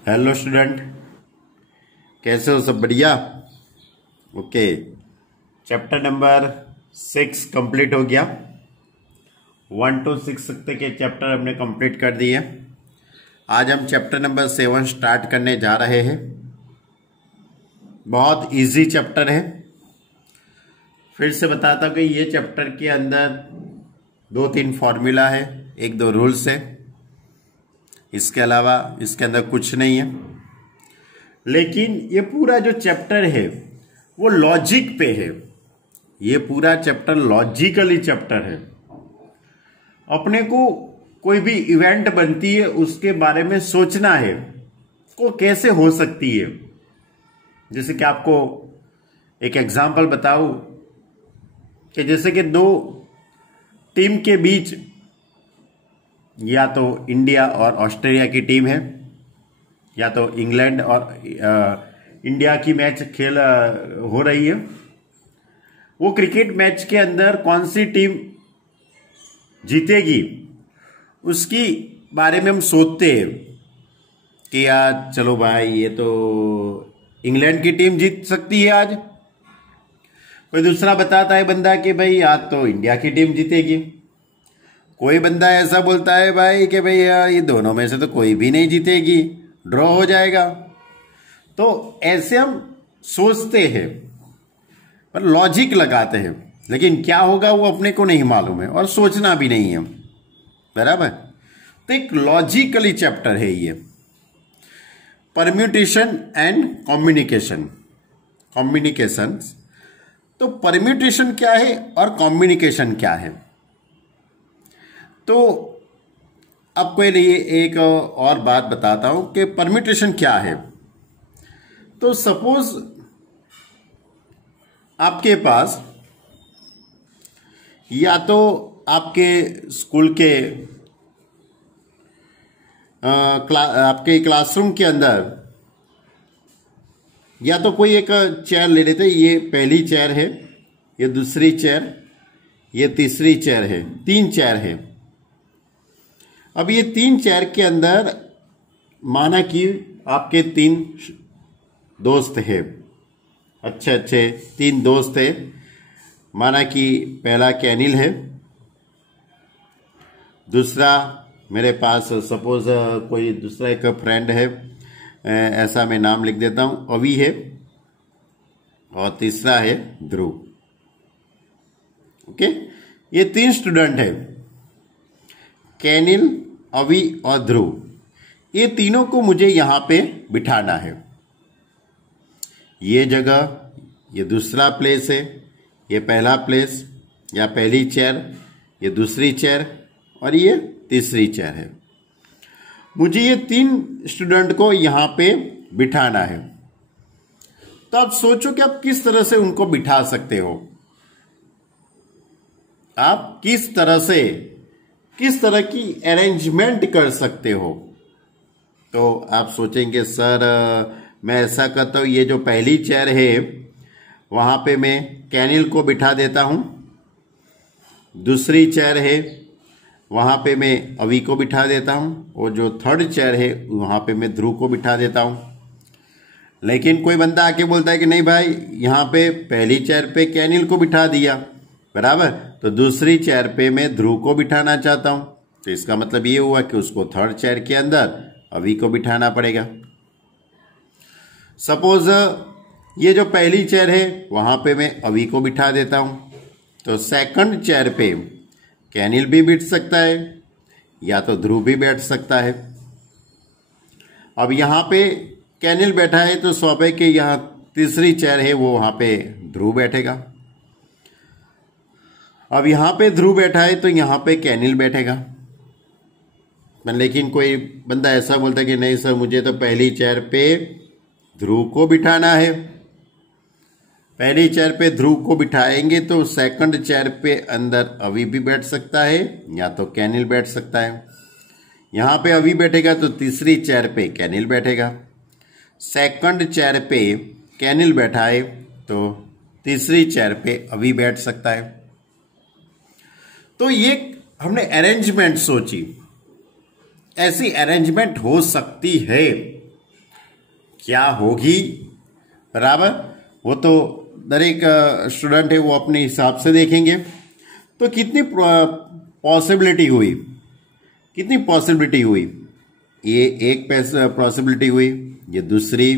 Hello student, कैसे हो? सब बढ़िया? ओके, चैप्टर नंबर 6 कंप्लीट हो गया। 1 to 6 तक के चैप्टर हमने कंप्लीट कर दिए। आज हम चैप्टर नंबर 7 स्टार्ट करने जा रहे हैं। बहुत इजी चैप्टर है। फिर से बताता हूँ कि ये चैप्टर के अंदर 2-3 फॉर्मूला है, 1-2 रूल्स है। इसके अलावा इसके अंदर कुछ नहीं है। लेकिन ये पूरा जो चैप्टर है वो लॉजिक पे है। ये पूरा चैप्टर लॉजिकली चैप्टर है। अपने को कोई भी इवेंट बनती है उसके बारे में सोचना है, वो कैसे हो सकती है। जैसे कि आपको एक एग्जांपल बताऊं कि जैसे कि 2 टीम के बीच या तो इंडिया और ऑस्ट्रेलिया की टीम है, या तो इंग्लैंड और इंडिया की मैच खेल हो रही है। वो क्रिकेट मैच के अंदर कौन सी टीम जीतेगी उसकी बारे में हम सोचते हैं कि यार चलो भाई, ये तो इंग्लैंड की टीम जीत सकती है आज। कोई दूसरा बताता है बंदा कि भाई आज तो इंडिया की टीम जीतेगी। कोई बंदा ऐसा बोलता है भाई कि भाई ये दोनों में से तो कोई भी नहीं जीतेगी, ड्रॉ हो जाएगा। तो ऐसे हम सोचते हैं पर लॉजिक लगाते हैं, लेकिन क्या होगा वो अपने को नहीं मालूम है और सोचना भी नहीं है, बराबर। तो एक लॉजिकली चैप्टर है ये, परम्यूटेशन एंड कॉम्बिनिकेशन। तो परम्यूटेशन क्या है और कॉम्बिनिकेशन क्या है, तो आपको लिए एक और बात बताता हूं कि परम्यूटेशन क्या है। तो सपोज आपके पास या तो आपके स्कूल के आपके क्लासरूम के अंदर या तो कोई एक चेयर ले लेते। ये पहली चेयर है, ये दूसरी चेयर, ये तीसरी चेयर है, 3 चेयर है। अब ये 3 चेयर के अंदर माना कि आपके 3 दोस्त हैं, अच्छे 3 दोस्त है। माना कि पहला कैनिल है, दूसरा मेरे पास सपोज कोई दूसरा एक फ्रेंड है, ऐसा मैं नाम लिख देता हूं, अवी है, और तीसरा है ध्रुव। ओके, ये 3 स्टूडेंट है, कैनिल, अवी और ध्रुव। ये तीनों को मुझे यहां पे बिठाना है। ये जगह, ये दूसरा प्लेस है, ये पहला प्लेस या पहली चेयर, ये दूसरी चेयर और ये तीसरी चेयर है। मुझे ये 3 स्टूडेंट को यहां पे बिठाना है। तो आप सोचो कि आप किस तरह से उनको बिठा सकते हो। आप किस तरह की अरेंजमेंट कर सकते हो। तो आप सोचेंगे सर मैं ऐसा करता हूं, ये जो पहली चेयर है वहां पे मैं कैनिल को बिठा देता हूं, दूसरी चेयर है वहां पे मैं अवी को बिठा देता हूं, और जो थर्ड चेयर है वहां पे मैं ध्रुव को बिठा देता हूं। लेकिन कोई बंदा आके बोलता है कि नहीं भाई, यहां पे पहली चेयर पे कैनिल को बिठा दिया, बराबर, तो दूसरी चेयर पे मैं ध्रुव को बिठाना चाहता हूं। तो इसका मतलब ये हुआ कि उसको थर्ड चेयर के अंदर अवी को बिठाना पड़ेगा। सपोज ये जो पहली चेयर है वहां पे मैं अवी को बिठा देता हूं, तो सेकंड चेयर पे कैनिल भी बैठ सकता है या तो ध्रुव भी बैठ सकता है। अब यहां पे कैनिल बैठा है तो स्वाभाविक कि यहां तीसरी चेयर है वो वहां पे ध्रुव बैठेगा। अब यहां पे ध्रुव बैठा है तो यहां पे कैनिल बैठेगा। लेकिन कोई बंदा ऐसा बोलता है कि नहीं सर, मुझे तो पहली चेयर पे ध्रुव को बिठाना है। पहली चेयर पे ध्रुव को बिठाएंगे तो सेकंड चेयर पे अंदर अवी भी बैठ सकता है या तो कैनिल बैठ सकता है। यहां पे अवी बैठेगा तो तीसरी चेयर पे कैनिल बैठेगा। सेकंड चेयर पे कैनिल बैठा है तो तीसरी चेयर पे अवी बैठ सकता है। तो ये हमने अरेंजमेंट सोची, ऐसी अरेंजमेंट हो सकती है क्या होगी, बराबर, वो तो हर एक स्टूडेंट है वो अपने हिसाब से देखेंगे। तो कितनी पॉसिबिलिटी हुई, कितनी पॉसिबिलिटी हुई, ये एक पॉसिबिलिटी हुई, ये दूसरी,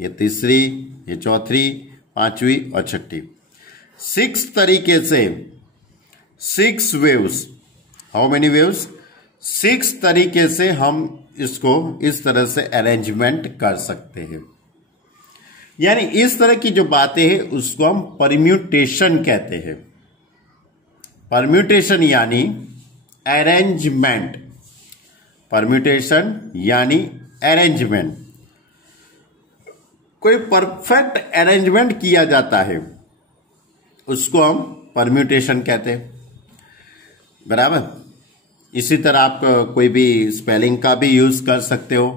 ये तीसरी, ये चौथी, पांचवी और छठी। 6 तरीके से 6 वेव्स, हाउ मेनी वेव्स, 6 तरीके से हम इसको इस तरह से अरेंजमेंट कर सकते हैं। यानी इस तरह की जो बातें हैं उसको हम परम्यूटेशन कहते हैं। परम्यूटेशन यानी अरेंजमेंट, परम्यूटेशन यानी अरेंजमेंट, कोई परफेक्ट अरेंजमेंट किया जाता है उसको हम परम्यूटेशन कहते हैं, बराबर। इसी तरह आप कोई भी स्पेलिंग का भी यूज कर सकते हो।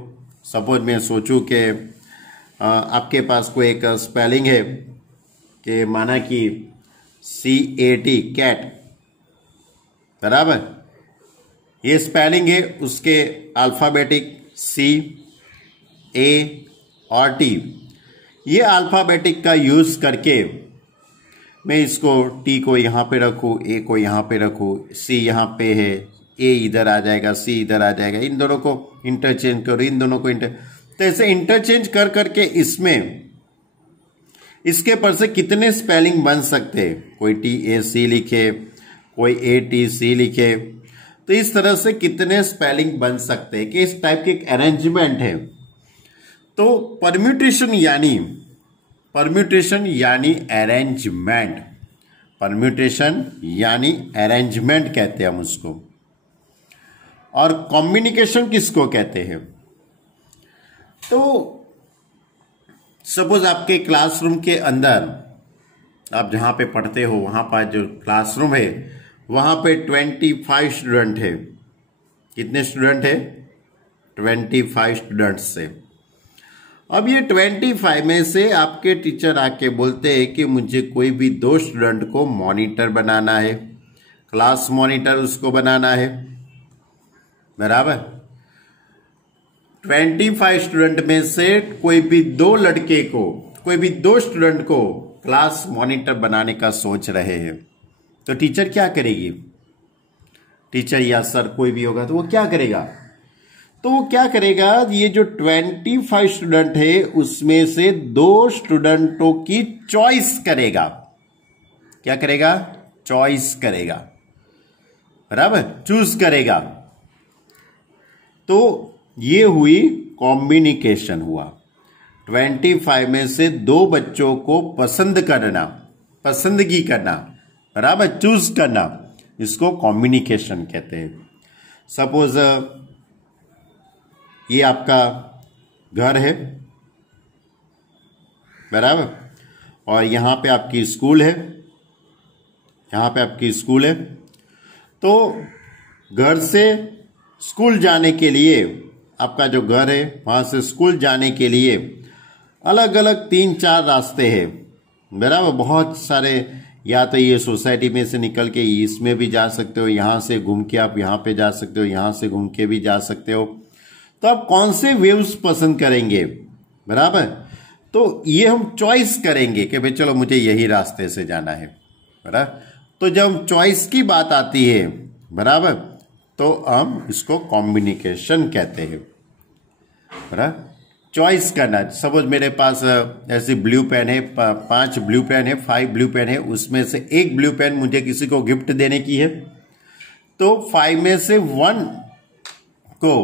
सपोज मैं सोचूं कि आपके पास कोई एक स्पेलिंग है कि माना कि CAT, कैट, बराबर, ये स्पेलिंग है, उसके अल्फाबेटिक C, A और T, ये अल्फाबेटिक का यूज करके मैं इसको T को यहां पे रखूं, A को यहां पे रखूं, C यहां पे है, A इधर आ जाएगा, C इधर आ जाएगा, इन दोनों को इंटरचेंज करो, इन दोनों को तो ऐसे इंटरचेंज कर करके इसमें इसके पर से कितने स्पेलिंग बन सकते हैं, कोई TAC लिखे, कोई ATC लिखे, तो इस तरह से कितने स्पेलिंग बन सकते हैं कि इस टाइप की एक अरेंजमेंट है। तो परम्यूटेशन यानी अरेंजमेंट, परम्यूटेशन यानी अरेंजमेंट कहते हैं हम उसको। और कॉम्बिनेशन किसको कहते हैं, तो सपोज आपके क्लासरूम के अंदर, आप जहां पे पढ़ते हो वहां पर जो क्लासरूम है वहां पे 25 स्टूडेंट है। कितने स्टूडेंट है, 25 स्टूडेंट्स से। अब ये 25 में से आपके टीचर आके बोलते हैं कि मुझे कोई भी 2 स्टूडेंट को मॉनिटर बनाना है, क्लास मॉनिटर उसको बनाना है, बराबर। 25 स्टूडेंट में से कोई भी 2 लड़के को, कोई भी 2 स्टूडेंट को क्लास मॉनिटर बनाने का सोच रहे हैं, तो टीचर क्या करेगी, टीचर या सर कोई भी होगा तो वो क्या करेगा, तो वो क्या करेगा, ये जो 25 स्टूडेंट है उसमें से 2 स्टूडेंटों की चॉइस करेगा। क्या करेगा, चॉइस करेगा, बराबर, चूज करेगा। तो ये हुई कॉम्बिनेशन हुआ, 25 में से 2 बच्चों को पसंद करना, पसंदगी करना, बराबर, चूज करना, इसको कॉम्बिनेशन कहते हैं। सपोज ये आपका घर है, बराबर, और यहां पे आपकी स्कूल है, यहां पे आपकी स्कूल है। तो घर से स्कूल जाने के लिए, आपका जो घर है वहां से स्कूल जाने के लिए अलग अलग 3-4 रास्ते हैं, बराबर, बहुत सारे। या तो ये सोसाइटी में से निकल के इसमें भी जा सकते हो, यहां से घूम के आप यहां पे जा सकते हो, यहां से घूम के भी जा सकते हो। तो आप कौन से वेव्स पसंद करेंगे, बराबर, तो ये हम चॉइस करेंगे कि भाई चलो मुझे यही रास्ते से जाना है, बराबर। तो जब चॉइस की बात आती है, बराबर, तो हम इसको कॉम्बिनेशन कहते हैं, बराबर, चॉइस करना। सपोज मेरे पास ऐसी ब्लू पेन है, 5 ब्लू पेन है, 5 ब्लू पेन है, उसमें से एक ब्लू पेन मुझे किसी को गिफ्ट देने की है, तो 5 में से 1 को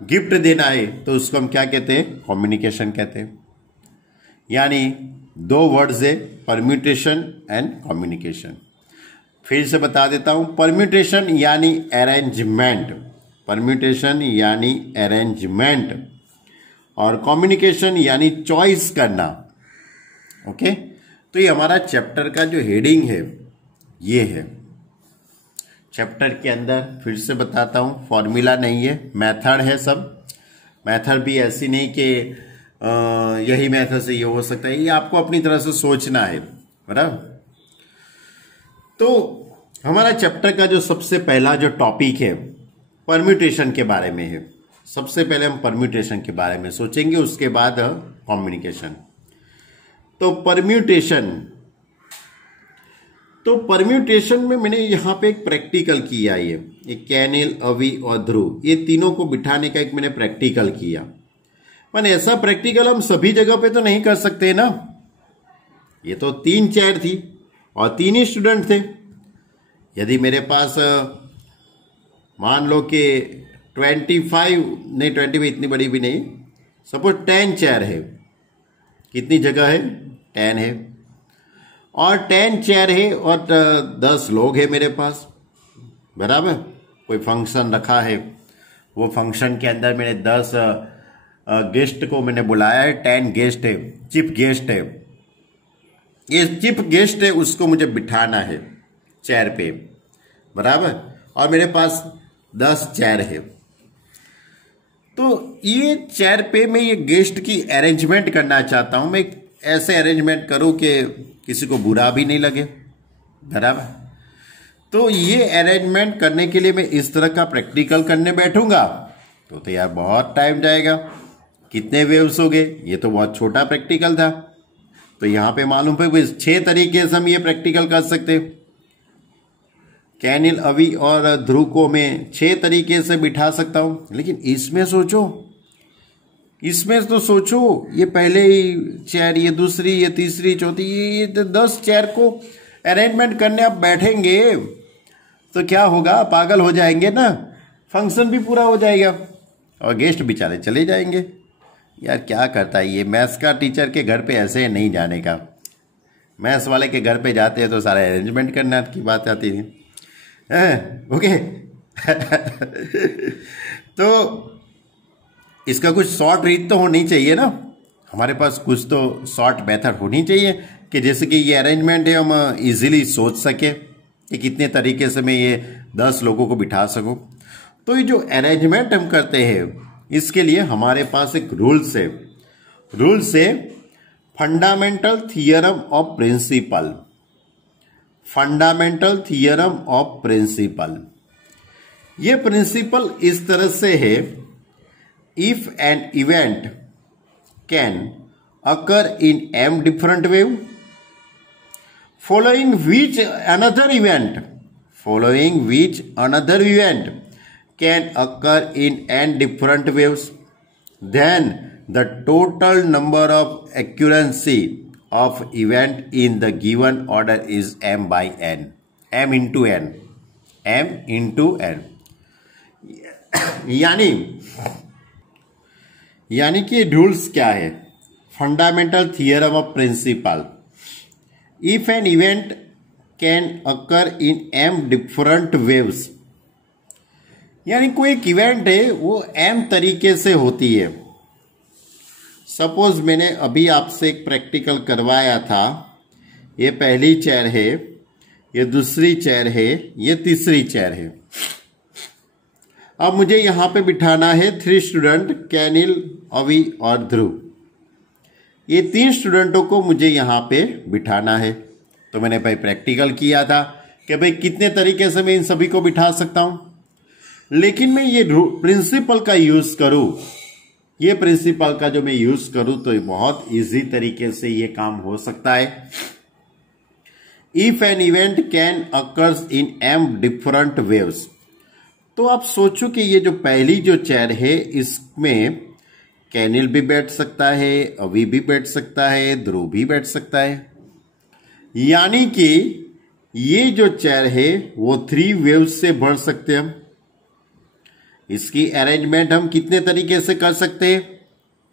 गिफ्ट देना है, तो उसको हम क्या कहते हैं, कॉम्बिनेशन कहते हैं। यानी 2 वर्ड्स है, परम्यूटेशन एंड कॉम्बिनेशन। फिर से बता देता हूं, परम्यूटेशन यानी अरेंजमेंट, परम्यूटेशन यानी अरेंजमेंट, और कॉम्बिनेशन यानी चॉइस करना। ओके, तो ये हमारा चैप्टर का जो हेडिंग है ये है। चैप्टर के अंदर फिर से बताता हूं, फॉर्मूला नहीं है, मेथड है सब। मेथड भी ऐसी नहीं कि यही मेथड से ये हो सकता है, ये आपको अपनी तरह से सोचना है, बराबर। तो हमारा चैप्टर का जो सबसे पहला जो टॉपिक है परम्यूटेशन के बारे में है। सबसे पहले हम परम्यूटेशन के बारे में सोचेंगे, उसके बाद कॉम्बिनेशन। तो परम्यूटेशन में मैंने यहाँ पे एक प्रैक्टिकल किया, ये कैनिल, अवी और ध्रुव, ये तीनों को बिठाने का एक मैंने प्रैक्टिकल किया। पर ऐसा प्रैक्टिकल हम सभी जगह पे तो नहीं कर सकते ना। ये तो 3 चेयर थी और 3 ही स्टूडेंट थे। यदि मेरे पास मान लो कि 25 इतनी बड़ी भी नहीं, सपोज 10 चेयर है, कितनी जगह है? 10 है, और 10 चेयर है और 10 लोग हैं मेरे पास, बराबर। कोई फंक्शन रखा है, वो फंक्शन के अंदर मैंने 10 गेस्ट को मैंने बुलाया है, 10 गेस्ट है, चीफ गेस्ट है। ये चीफ गेस्ट है, उसको मुझे बिठाना है चेयर पे, बराबर, और मेरे पास 10 चेयर है। तो ये चेयर पे मैं ये गेस्ट की अरेंजमेंट करना चाहता हूं। मैं ऐसे अरेंजमेंट करूं कि किसी को बुरा भी नहीं लगे, बराबर। तो ये अरेंजमेंट करने के लिए मैं इस तरह का प्रैक्टिकल करने बैठूंगा तो यार बहुत टाइम जाएगा। कितने वेव्स हो गए? ये तो बहुत छोटा प्रैक्टिकल था। तो यहां पे मालूम है 6 तरीके से हम ये प्रैक्टिकल कर सकते। कैनिल, अवी और ध्रुव को मैं 6 तरीके से बिठा सकता हूं। लेकिन इसमें तो सोचो, ये पहले ही चेयर, ये दूसरी, ये तीसरी, चौथी, ये 10 चेयर को अरेंजमेंट करने आप बैठेंगे तो क्या होगा? पागल हो जाएंगे ना, फंक्शन भी पूरा हो जाएगा और गेस्ट बेचारे चले जाएंगे। यार क्या करता है ये मैथ्स का टीचर के घर पे ऐसे नहीं जाने का। मैथ्स वाले के घर पे जाते हैं तो सारा अरेंजमेंट करने की बात आती है। ओके तो इसका कुछ शॉर्ट रीत तो होनी चाहिए ना, हमारे पास कुछ तो शॉर्ट मेथड होनी चाहिए कि जैसे कि ये अरेंजमेंट है, हम इजीली सोच सके कि कितने तरीके से मैं ये 10 लोगों को बिठा सकूं। तो ये जो अरेंजमेंट हम करते हैं, इसके लिए हमारे पास एक रूल्स है fundamental theorem of principle. Fundamental theorem of principle, ये प्रिंसिपल इस तरह से है, if an event can occur in m different way following which another event can occur in n different waves, then the total number of occurrence of event in the given order is m by n, m into n। यानी कि rules क्या है? Fundamental theorem of principle, if an event can occur in m different ways, यानी कोई एक event है वो m तरीके से होती है। सपोज मैंने अभी आपसे एक प्रैक्टिकल करवाया था, ये पहली चेयर है, ये दूसरी चेयर है, ये तीसरी चेयर है। अब मुझे यहां पे बिठाना है 3 स्टूडेंट, कैनिल, अवी और ध्रुव। ये 3 स्टूडेंटों को मुझे यहां पे बिठाना है। तो मैंने भाई प्रैक्टिकल किया था कि भाई कितने तरीके से मैं इन सभी को बिठा सकता हूं। लेकिन मैं ये प्रिंसिपल का यूज करूं, ये प्रिंसिपल का जो मैं यूज करूं तो बहुत इजी तरीके से ये काम हो सकता है। If an event can occurs in m different waves, तो आप सोचो कि ये जो पहली जो चेयर है, इसमें कैनिल भी बैठ सकता है, अवी भी बैठ सकता है, ध्रुव भी बैठ सकता है। यानी कि ये जो चेयर है वो 3 वेव्स से भर सकते हैं हम। इसकी अरेंजमेंट हम कितने तरीके से कर सकते हैं?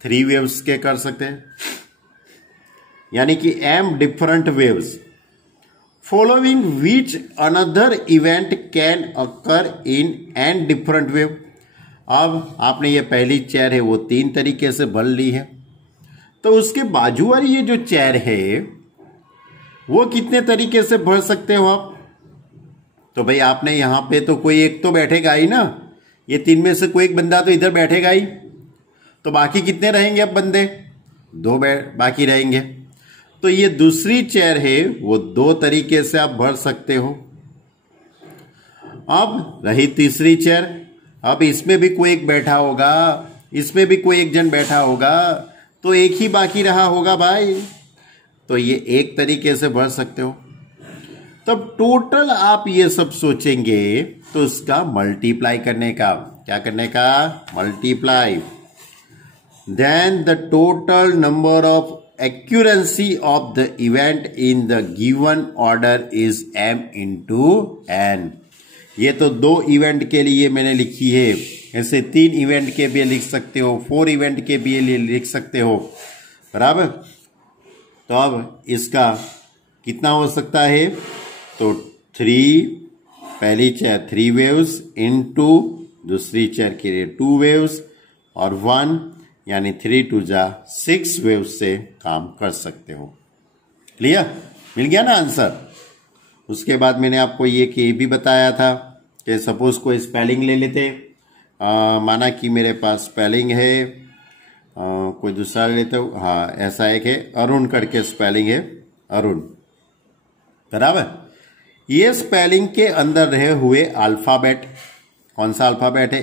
3 वेव्स के कर सकते हैं, यानी कि m different waves following which another event can occur in n different wave। अब आपने ये पहली चेयर है वो 3 तरीके से भर ली है, तो उसके बाजू वाली ये जो चेयर है वो कितने तरीके से भर सकते हो आप? तो भाई आपने यहां पे तो कोई एक तो बैठेगा ही ना, ये 3 में से कोई एक बंदा तो इधर बैठेगा ही, तो बाकी कितने रहेंगे अब बंदे? 2 बाकी रहेंगे। तो ये दूसरी चेयर है वो 2 तरीके से आप भर सकते हो। अब रही तीसरी चेयर, अब इसमें भी कोई एक बैठा होगा, इसमें भी कोई एक जन बैठा होगा, तो एक ही बाकी रहा होगा भाई। तो ये एक तरीके से भर सकते हो। तब टोटल आप ये सब सोचेंगे तो इसका मल्टीप्लाई करने का, क्या करने का, multiply. Then the total number of occurrence of the event in the given order is m into n। ये तो 2 इवेंट के लिए मैंने लिखी है, ऐसे 3 इवेंट के भी लिख सकते हो, 4 इवेंट के भी लिख सकते हो, बराबर। तो अब इसका कितना हो सकता है, तो 3 पहली चेयर 3 वेव्स इनटू दूसरी चेयर के लिए 2 वेव्स और 1 यानी 3 2 जा 6 वेव्स से काम कर सकते हो। क्लियर, मिल गया ना आंसर। उसके बाद मैंने आपको ये भी बताया था कि सपोज कोई स्पेलिंग ले लेते, माना कि मेरे पास स्पेलिंग है, कोई दूसरा ले लेते हो, हाँ ऐसा एक है अरुण करके स्पेलिंग है, अरुण, बराबर। ये स्पेलिंग के अंदर रहे हुए अल्फाबेट, कौन सा अल्फाबेट है,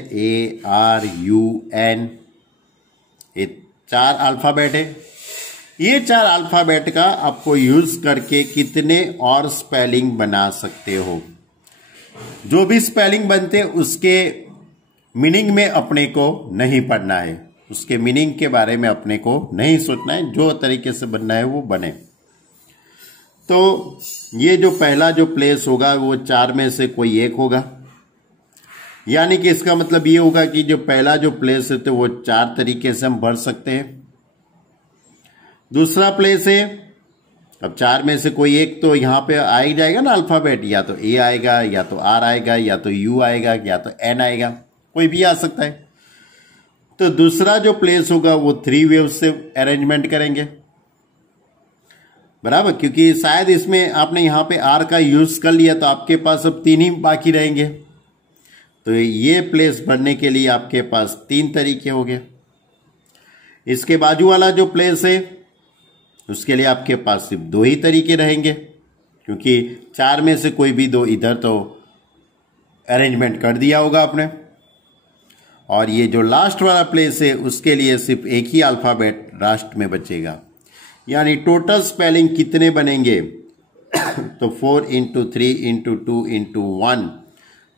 ARUN, ये 4 अल्फाबेट है। ये 4 अल्फाबेट का आपको यूज करके कितने और स्पेलिंग बना सकते हो। जो भी स्पेलिंग बनते उसके मीनिंग में अपने को नहीं पढ़ना है, उसके मीनिंग के बारे में अपने को नहीं सोचना है, जो तरीके से बनना है वो बने। तो ये जो पहला जो प्लेस होगा वो 4 में से कोई एक होगा, यानी कि इसका मतलब ये होगा कि जो पहला जो प्लेस है तो वो 4 तरीके से हम भर सकते हैं। दूसरा प्लेस है, अब 4 में से कोई एक तो यहां पे आ ही जाएगा ना अल्फाबेट, या तो A आएगा, या तो R आएगा, या तो U आएगा, या तो N आएगा, कोई भी आ सकता है। तो दूसरा जो प्लेस होगा वो 3 वेव से अरेंजमेंट करेंगे, बराबर, क्योंकि शायद इसमें आपने यहां पे R का यूज कर लिया तो आपके पास अब 3 ही बाकी रहेंगे। तो ये प्लेस भरने के लिए आपके पास 3 तरीके हो गए। इसके बाजू वाला जो प्लेस है उसके लिए आपके पास सिर्फ 2 ही तरीके रहेंगे, क्योंकि 4 में से कोई भी 2 इधर तो अरेंजमेंट कर दिया होगा आपने। और ये जो लास्ट वाला प्लेस है उसके लिए सिर्फ एक ही अल्फाबेट लास्ट में बचेगा, यानी टोटल स्पेलिंग कितने बनेंगे तो 4 इंटू 3 इंटू 2 इंटू 1,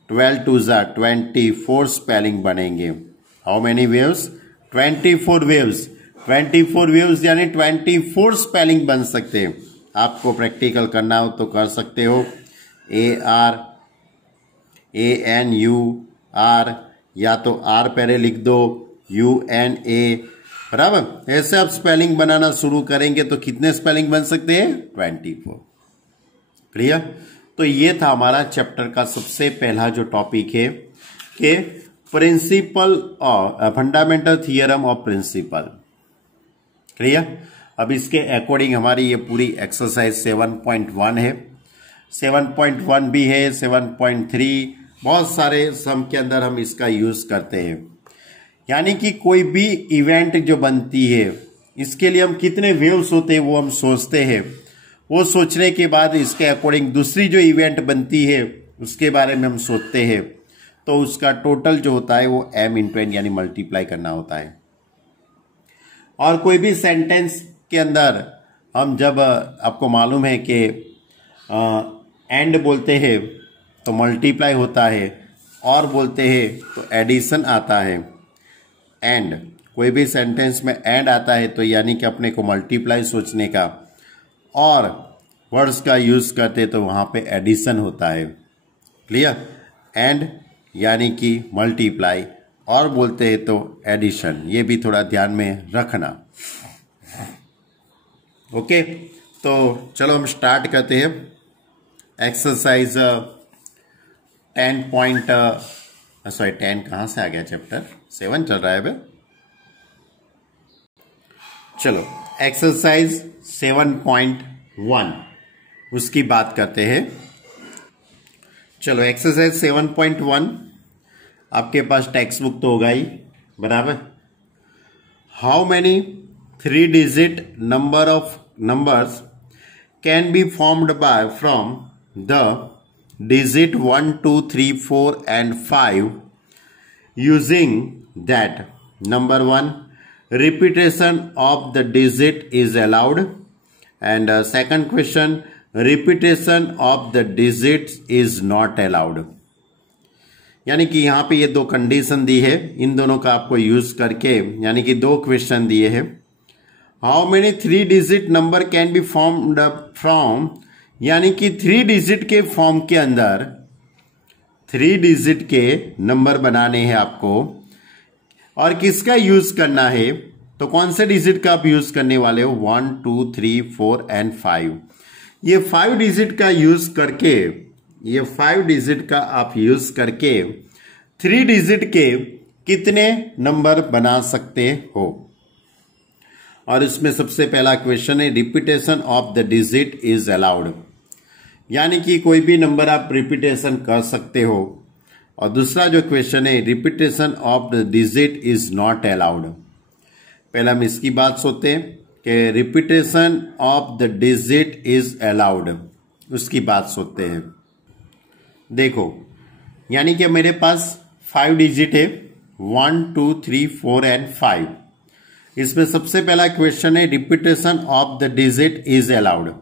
12 2 जा 24 स्पेलिंग बनेंगे। How many waves, 24 waves, 24 waves यानी 24 स्पेलिंग बन सकते हैं। आपको प्रैक्टिकल करना हो तो कर सकते हो, ARANUR, या तो R पहले लिख दो, UNA, बराबर। ऐसे आप स्पेलिंग बनाना शुरू करेंगे तो कितने स्पेलिंग बन सकते हैं, 24। क्लियर। तो ये था हमारा चैप्टर का सबसे पहला जो टॉपिक है कि प्रिंसिपल और fundamental theorem of principle. Clear. अब इसके अकॉर्डिंग हमारी ये पूरी एक्सरसाइज 7.1 है, 7.1 भी है, 7.3, बहुत सारे सम के अंदर हम इसका यूज करते हैं। यानी कि कोई भी इवेंट जो बनती है इसके लिए हम कितने वेव्स होते हैं वो हम सोचते हैं, वो सोचने के बाद इसके अकॉर्डिंग दूसरी जो इवेंट बनती है उसके बारे में हम सोचते हैं, तो उसका टोटल जो होता है वो m इंटू n यानी मल्टीप्लाई करना होता है। और कोई भी सेंटेंस के अंदर हम जब आपको मालूम है कि एंड बोलते हैं तो मल्टीप्लाई होता है, और बोलते हैं तो एडिशन आता है। एंड, कोई भी सेंटेंस में एंड आता है तो यानी कि अपने को मल्टीप्लाई सोचने का, और वर्ड्स का यूज करते तो वहां पे एडिशन होता है। क्लियर। एंड यानी कि मल्टीप्लाई, और बोलते हैं तो एडिशन, ये भी थोड़ा ध्यान में रखना। ओके, तो चलो हम स्टार्ट करते हैं एक्सरसाइज 10 कहाँ से आ गया, चैप्टर 7 चल रहा है अभी। चलो एक्सरसाइज 7.1 उसकी बात करते हैं। चलो एक्सरसाइज 7.1 आपके पास टेक्स्ट बुक तो होगा ही, बराबर। How many 3 digit number of numbers can be formed by from the digit 1 2 3 4 and 5 using that number 1 repetition of the digit is allowed and second question repetition of the digits is not allowed. यानी कि यहां पे ये दो condition दी है, इन दोनों का आपको यूज करके यानी कि दो क्वेश्चन दिए हैं। How many 3 digit number can be formed from, यानी कि 3 डिजिट के फॉर्म के अंदर 3 डिजिट के नंबर बनाने हैं आपको और किसका यूज करना है, तो कौन से डिजिट का आप यूज करने वाले हो 1 2 3 4 एंड 5। ये 5 डिजिट का यूज करके, ये 5 डिजिट का आप यूज करके 3 डिजिट के कितने नंबर बना सकते हो। और इसमें सबसे पहला क्वेश्चन है repetition of the digit is allowed, यानी कि कोई भी नंबर आप रिपीटेशन कर सकते हो। और दूसरा जो क्वेश्चन है repetition of the digit is not allowed. पहले हम इसकी बात सोचते हैं कि repetition of the digit is allowed, उसकी बात सोचते हैं। देखो यानी कि मेरे पास 5 डिजिट है 1 2 3 4 एंड 5। इसमें सबसे पहला क्वेश्चन है repetition of the digit is allowed,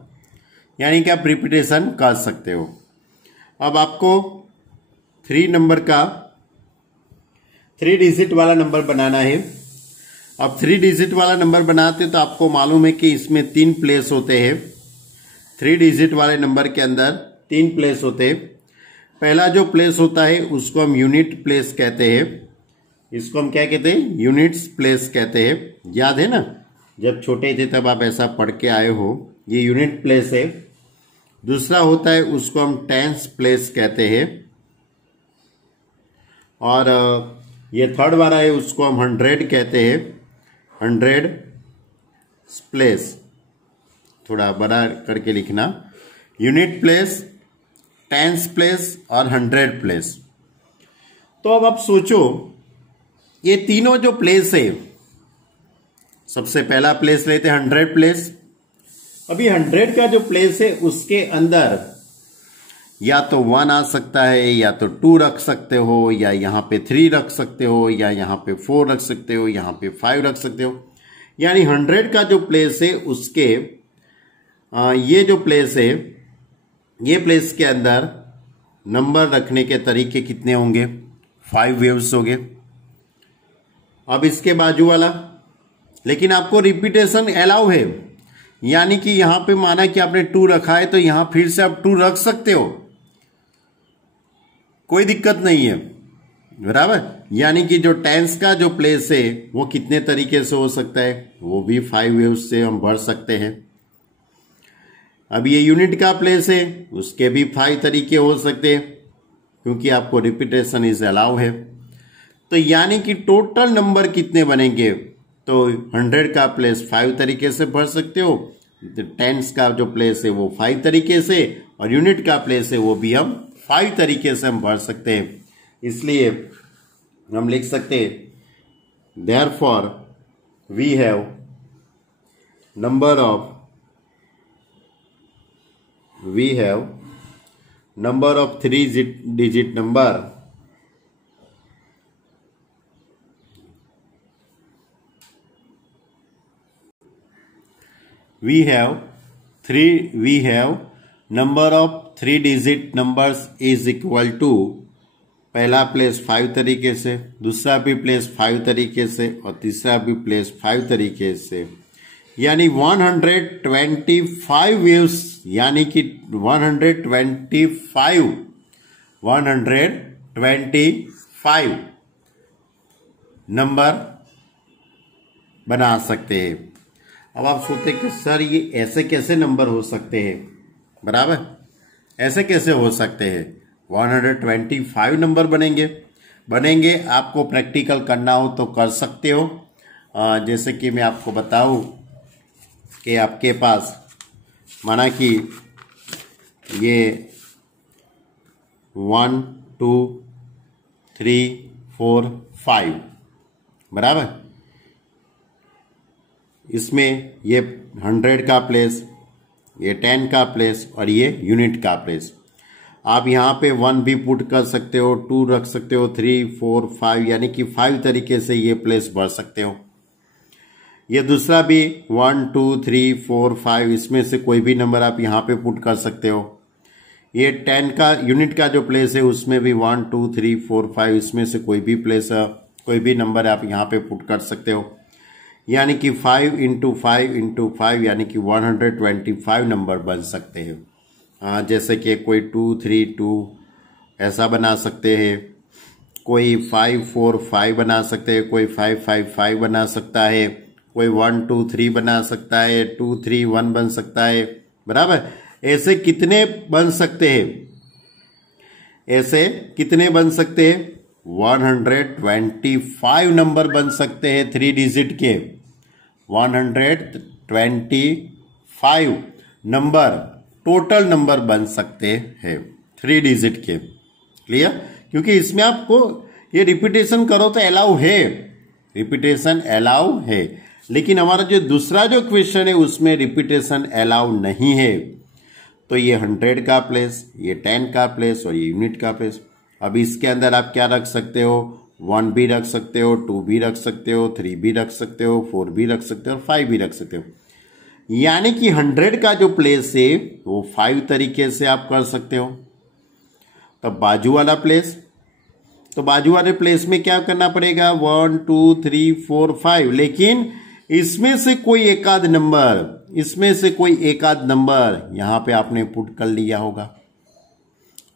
यानी कि आप रिपीटेशन कर सकते हो। अब आपको 3 नंबर का 3 डिजिट वाला नंबर बनाना है। अब 3 डिजिट वाला नंबर बनाते तो आपको मालूम है कि इसमें 3 प्लेस होते हैं। 3 डिजिट वाले नंबर के अंदर 3 प्लेस होते हैं। पहला जो प्लेस होता है उसको हम यूनिट प्लेस कहते हैं। इसको हम क्या कहते हैं, यूनिट्स प्लेस कहते हैं। याद है ना, जब छोटे थे तब आप ऐसा पढ़ के आए हो, ये यूनिट प्लेस है। दूसरा होता है उसको हम टेंस प्लेस कहते हैं और ये थर्ड वाला है उसको हम 100 कहते हैं। 100 प्लेस, थोड़ा बड़ा करके लिखना, यूनिट प्लेस, टेंस प्लेस और 100 प्लेस। तो अब आप सोचो ये तीनों जो प्लेस है, सबसे पहला प्लेस लेते हैं 100 प्लेस। अभी 100 का जो प्लेस है उसके अंदर या तो 1 आ सकता है, या तो 2 रख सकते हो, या यहां पे 3 रख सकते हो, या यहां पे 4 रख सकते हो, यहां पे 5 रख सकते हो। यानी 100 का जो प्लेस है उसके ये जो प्लेस है, ये प्लेस के अंदर नंबर रखने के तरीके कितने होंगे, 5 वेव्स होंगे। अब इसके बाजू वाला, लेकिन आपको रिपीटेशन अलाउ है, यानी कि यहां पे माना कि आपने 2 रखा है तो यहां फिर से आप 2 रख सकते हो, कोई दिक्कत नहीं है, बराबर। यानी कि जो टेंस का जो प्लेस है वो कितने तरीके से हो सकता है, वो भी 5 वेव्स से हम भर सकते हैं। अब ये यूनिट का प्लेस है, उसके भी 5 तरीके हो सकते हैं, क्योंकि आपको रिपीटेशन इज अलाउ है। तो यानी कि टोटल नंबर कितने बनेंगे, तो 100 का प्लेस 5 तरीके से भर सकते हो, टेंस का जो प्लेस है वो 5 तरीके से, और यूनिट का प्लेस है वो भी हम 5 तरीके से हम भर सकते हैं। इसलिए हम लिख सकते हैं therefore we have number of number of 3 digit number we have number of 3 digit numbers is equal to, पहला प्लेस 5 तरीके से, दूसरा भी प्लेस 5 तरीके से और तीसरा भी प्लेस 5 तरीके से, यानी 125 वेव्स, यानी कि 125 नंबर बना सकते हैं। अब आप सोचते कि सर ये ऐसे कैसे नंबर हो सकते हैं, बराबर, ऐसे कैसे हो सकते हैं, 125 नंबर बनेंगे। आपको प्रैक्टिकल करना हो तो कर सकते हो। जैसे कि मैं आपको बताऊं कि आपके पास माना कि ये 1 2 3 4 5, बराबर। इसमें ये 100 का प्लेस, ये 10 का प्लेस और ये यूनिट का प्लेस। आप यहाँ पे 1 भी पुट कर सकते हो, 2 रख सकते हो, 3, 4, 5 यानी कि 5 तरीके से ये प्लेस भर सकते हो। ये दूसरा भी 1, 2, 3, 4, 5 इसमें से कोई भी नंबर आप यहाँ पे पुट कर सकते हो। ये 10 का यूनिट का जो प्लेस है उसमें भी 1, 2, 3, 4, 5 इसमें से कोई भी प्लेस कोई भी नंबर आप यहाँ पे पुट कर सकते हो। यानी कि 5 × 5 × 5 यानी कि 125 नंबर बन सकते हैं। जैसे कि कोई 2, 3, 2 ऐसा बना सकते हैं, कोई 5, 4, 5 बना सकते हैं, कोई 5, 5, 5 बना सकता है, कोई 1, 2, 3 बना सकता है, 2, 3, 1 बन सकता है। बराबर, ऐसे कितने बन सकते हैं? ऐसे कितने बन सकते हैं? 125 नंबर बन सकते हैं 3 डिजिट के। 125 नंबर टोटल नंबर बन सकते हैं 3 डिजिट के। क्लियर? क्योंकि इसमें आपको ये रिपीटेशन करो तो अलाउ है, रिपीटेशन अलाउ है, लेकिन हमारा जो दूसरा जो क्वेश्चन है उसमें रिपीटेशन अलाउ नहीं है। तो ये 100 का प्लेस, ये 10 का प्लेस और ये यूनिट का प्लेस। अब इसके अंदर आप क्या रख सकते हो? 1 भी रख सकते हो, 2 भी रख सकते हो, 3 भी रख सकते हो, 4 भी रख सकते हो और 5 भी रख सकते हो। यानी कि 100 का जो प्लेस है वो 5 तरीके से आप कर सकते हो। तब बाजू वाला प्लेस, तो बाजू वाले प्लेस में क्या करना पड़ेगा? 1, 2, 3, 4, 5, लेकिन इसमें से कोई एक आध नंबर यहां पे आपने पुट कर लिया होगा।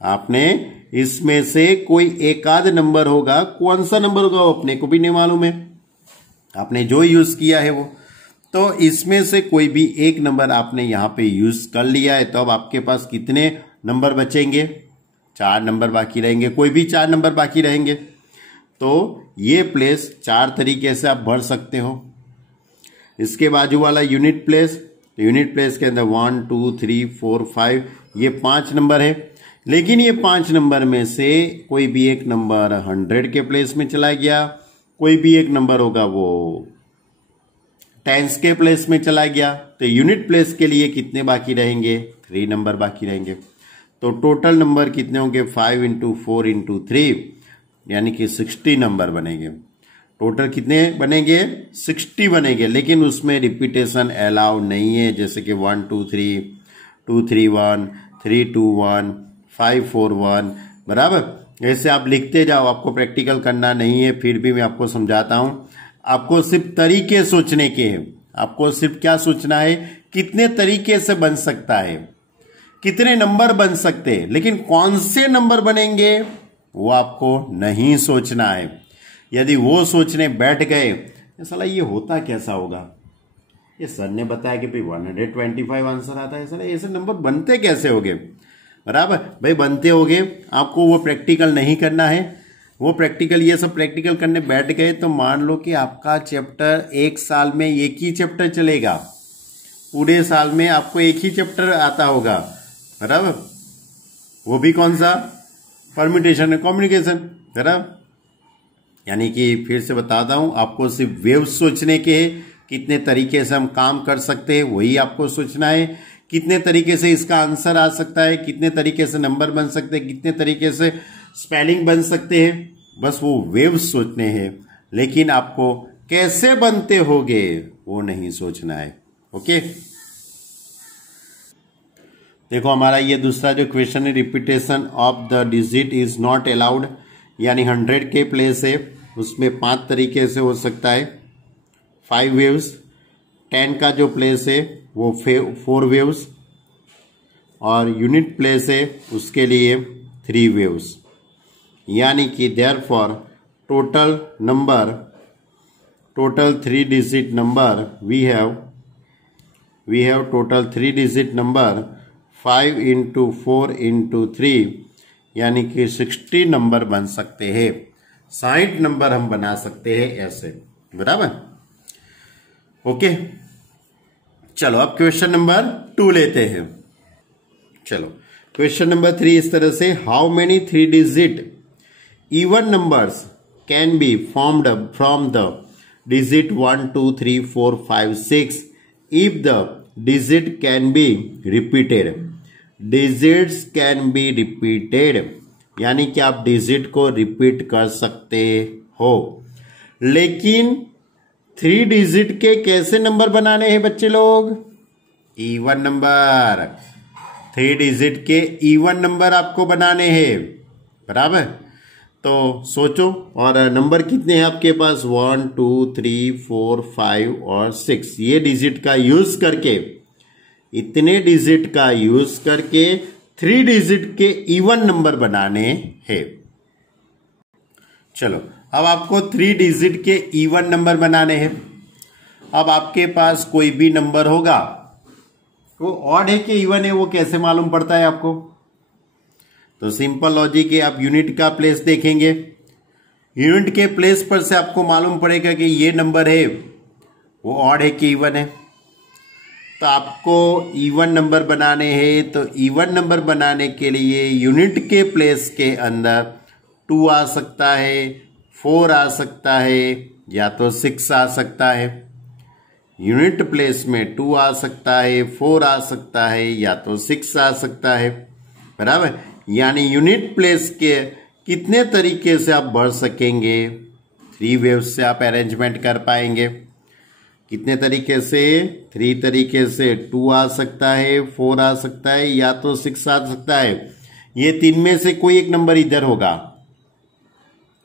आपने इसमें से कोई एक आध नंबर होगा, कौन सा नंबर होगा वो अपने को भी नहीं मालूम है, आपने जो यूज किया है वो। तो इसमें से कोई भी एक नंबर आपने यहां पे यूज कर लिया है, तो अब आपके पास कितने नंबर बचेंगे? 4 नंबर बाकी रहेंगे, कोई भी 4 नंबर बाकी रहेंगे। तो ये प्लेस 4 तरीके से आप भर सकते हो। इसके बाजू वाला यूनिट प्लेस, तो यूनिट प्लेस के अंदर 1, 2, 3, 4, 5 ये 5 नंबर है, लेकिन ये 5 नंबर में से कोई भी एक नंबर 100 के प्लेस में चला गया, कोई भी एक नंबर होगा वो टेंस के प्लेस में चला गया। तो यूनिट प्लेस के लिए कितने बाकी रहेंगे? 3 नंबर बाकी रहेंगे। तो टोटल नंबर कितने होंगे? 5 × 4 × 3 यानी कि 60 नंबर बनेंगे। टोटल कितने बनेंगे? 60 बनेंगे, लेकिन उसमें रिपीटेशन अलाउ नहीं है। जैसे कि 1, 2, 3, 2, 3, 1, 3, 2, 1, 5, 4, 1। बराबर, ऐसे आप लिखते जाओ, आपको प्रैक्टिकल करना नहीं है, फिर भी मैं आपको समझाता हूं। आपको सिर्फ तरीके सोचने के हैं। आपको सिर्फ क्या सोचना है? कितने तरीके से बन सकता है, कितने नंबर बन सकते हैं, लेकिन कौन से नंबर बनेंगे वो आपको नहीं सोचना है। यदि वो सोचने बैठ गए साला ये होता कैसा होगा, ये सर ने बताया कि भाई 125 आंसर आता है, साला ऐसे नंबर बनते कैसे होंगे? बराबर भाई, बनते होंगे। आपको वो प्रैक्टिकल नहीं करना है। वो प्रैक्टिकल, ये सब प्रैक्टिकल करने बैठ गए तो मान लो कि आपका चैप्टर 1 साल में एक ही चैप्टर चलेगा, पूरे साल में आपको एक ही चैप्टर आता होगा। बराबर, वो भी कौन सा? परम्यूटेशन है, कम्युनिकेशन। बराबर, यानी कि फिर से बताता हूं, आपको सिर्फ वेव्स सोचने के कितने तरीके से हम काम कर सकते हैं वही आपको सोचना है। कितने तरीके से इसका आंसर आ सकता है, कितने तरीके से नंबर बन सकते हैं, कितने तरीके से स्पेलिंग बन सकते हैं, बस वो वेव्स सोचने हैं। लेकिन आपको कैसे बनते होंगे वो नहीं सोचना है। ओके, देखो हमारा ये दूसरा जो क्वेश्चन है, repetition of the digit is not allowed, यानी 100 के प्लेस है उसमें 5 तरीके से हो सकता है 5 वेव्स। 10 का जो प्लेस है वो 4 वेव्स, और यूनिट प्लेस है उसके लिए 3 वेव्स। यानी कि therefore total 3 digit number we have total 3 digit number 5 × 4 × 3 यानी कि 60 नंबर बन सकते हैं। 60 नंबर हम बना सकते हैं ऐसे। बराबर, ओके। चलो अब क्वेश्चन नंबर 2 लेते हैं। चलो क्वेश्चन नंबर 3 इस तरह से, how many 3 digit even numbers can be formed from the digit 1, 2, 3, 4, 5, 6 if the digit can be repeated. Digits can be repeated, यानी कि आप डिजिट को रिपीट कर सकते हो। लेकिन 3 डिजिट के कैसे नंबर बनाने हैं बच्चे लोग? Even number. 3 डिजिट के इवन नंबर आपको बनाने हैं, बराबर। तो सोचो, और नंबर कितने हैं आपके पास? 1 2 3 4 5 और 6। ये डिजिट का यूज करके, इतने डिजिट का यूज करके 3 डिजिट के इवन नंबर बनाने हैं। चलो, अब आपको 3 डिजिट के इवन नंबर बनाने हैं। अब आपके पास कोई भी नंबर होगा, वो ऑड है कि इवन है, वो कैसे मालूम पड़ता है आपको? तो सिंपल लॉजिक है, आप यूनिट का प्लेस देखेंगे, यूनिट के प्लेस पर से आपको मालूम पड़ेगा कि ये नंबर है वो ऑड है कि इवन है। तो आपको इवन नंबर बनाने हैं, तो इवन नंबर बनाने के लिए यूनिट के प्लेस के अंदर 2 आ सकता है, 4 आ सकता है, या तो 6 आ सकता है। यूनिट प्लेस में 2 आ सकता है, 4 आ सकता है, या तो 6 आ सकता है, बराबर। यानी यूनिट प्लेस के कितने तरीके से आप भर सकेंगे? 3 वेव्स से आप अरेंजमेंट कर पाएंगे। कितने तरीके से? 3 तरीके से। 2 आ सकता है, 4 आ सकता है, या तो 6 आ सकता है। ये 3 में से कोई एक नंबर इधर होगा।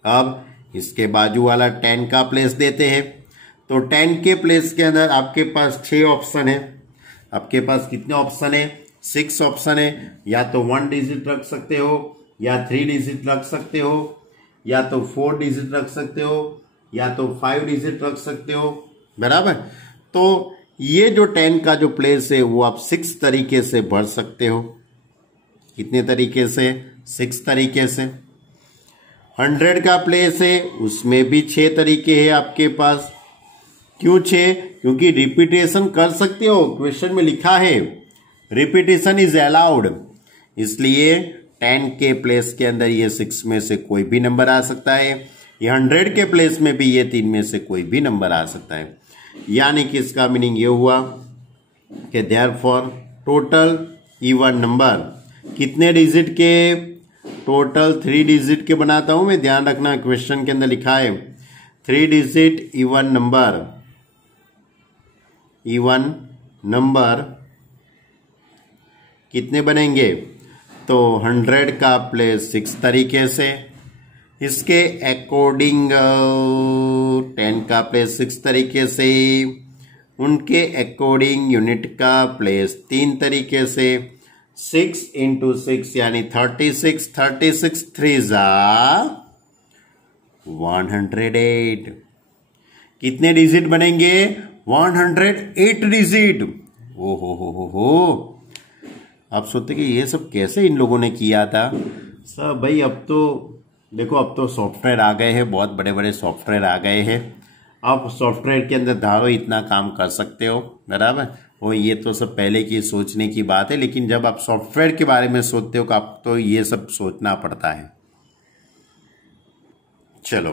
अब इसके बाजू वाला 10 का प्लेस देते हैं, तो 10 के प्लेस के अंदर आपके पास 6 ऑप्शन है। आपके पास कितने ऑप्शन है? 6 ऑप्शन है। या तो 1 डिजिट रख सकते हो, या 3 डिजिट रख सकते हो, या तो 4 डिजिट रख सकते हो, या तो 5 डिजिट रख सकते हो, बराबर। तो ये जो 10 का जो प्लेस है वो आप 6 तरीके से भर सकते हो। कितने तरीके से? 6 तरीके से। 100 का प्लेस है, उसमें भी 6 तरीके हैं आपके पास। क्यों 6? क्योंकि रिपीटेशन कर सकते हो, क्वेश्चन में लिखा है रिपीटेशन इज अलाउड, इसलिए 10 के प्लेस के अंदर ये 6 में से कोई भी नंबर आ सकता है। ये 100 के प्लेस में भी ये 3 में से कोई भी नंबर आ सकता है। यानी कि इसका मीनिंग ये हुआ कि देयरफॉर टोटल इवन नंबर कितने डिजिट के? टोटल 3 डिजिट के बनाता हूं मैं, ध्यान रखना क्वेश्चन के अंदर लिखा है 3 digit even number. Even number कितने बनेंगे? तो 100 का प्लेस 6 तरीके से, इसके अकॉर्डिंग 10 का प्लेस 6 तरीके से, उनके अकॉर्डिंग यूनिट का प्लेस 3 तरीके से। 6 इंटू 6 यानी 36, 36 3 जा 108। कितने डिजिट बनेंगे? 108 डिजिट। ओ हो। आप सोचते कि ये सब कैसे इन लोगों ने किया था? सब भाई अब तो देखो, अब तो सॉफ्टवेयर आ गए हैं, बहुत बड़े बड़े सॉफ्टवेयर आ गए हैं। आप सॉफ्टवेयर के अंदर धारो इतना काम कर सकते हो, बराबर। और ये तो सब पहले की सोचने की बात है, लेकिन जब आप सॉफ्टवेयर के बारे में सोचते हो तो आप तो ये सब सोचना पड़ता है। चलो,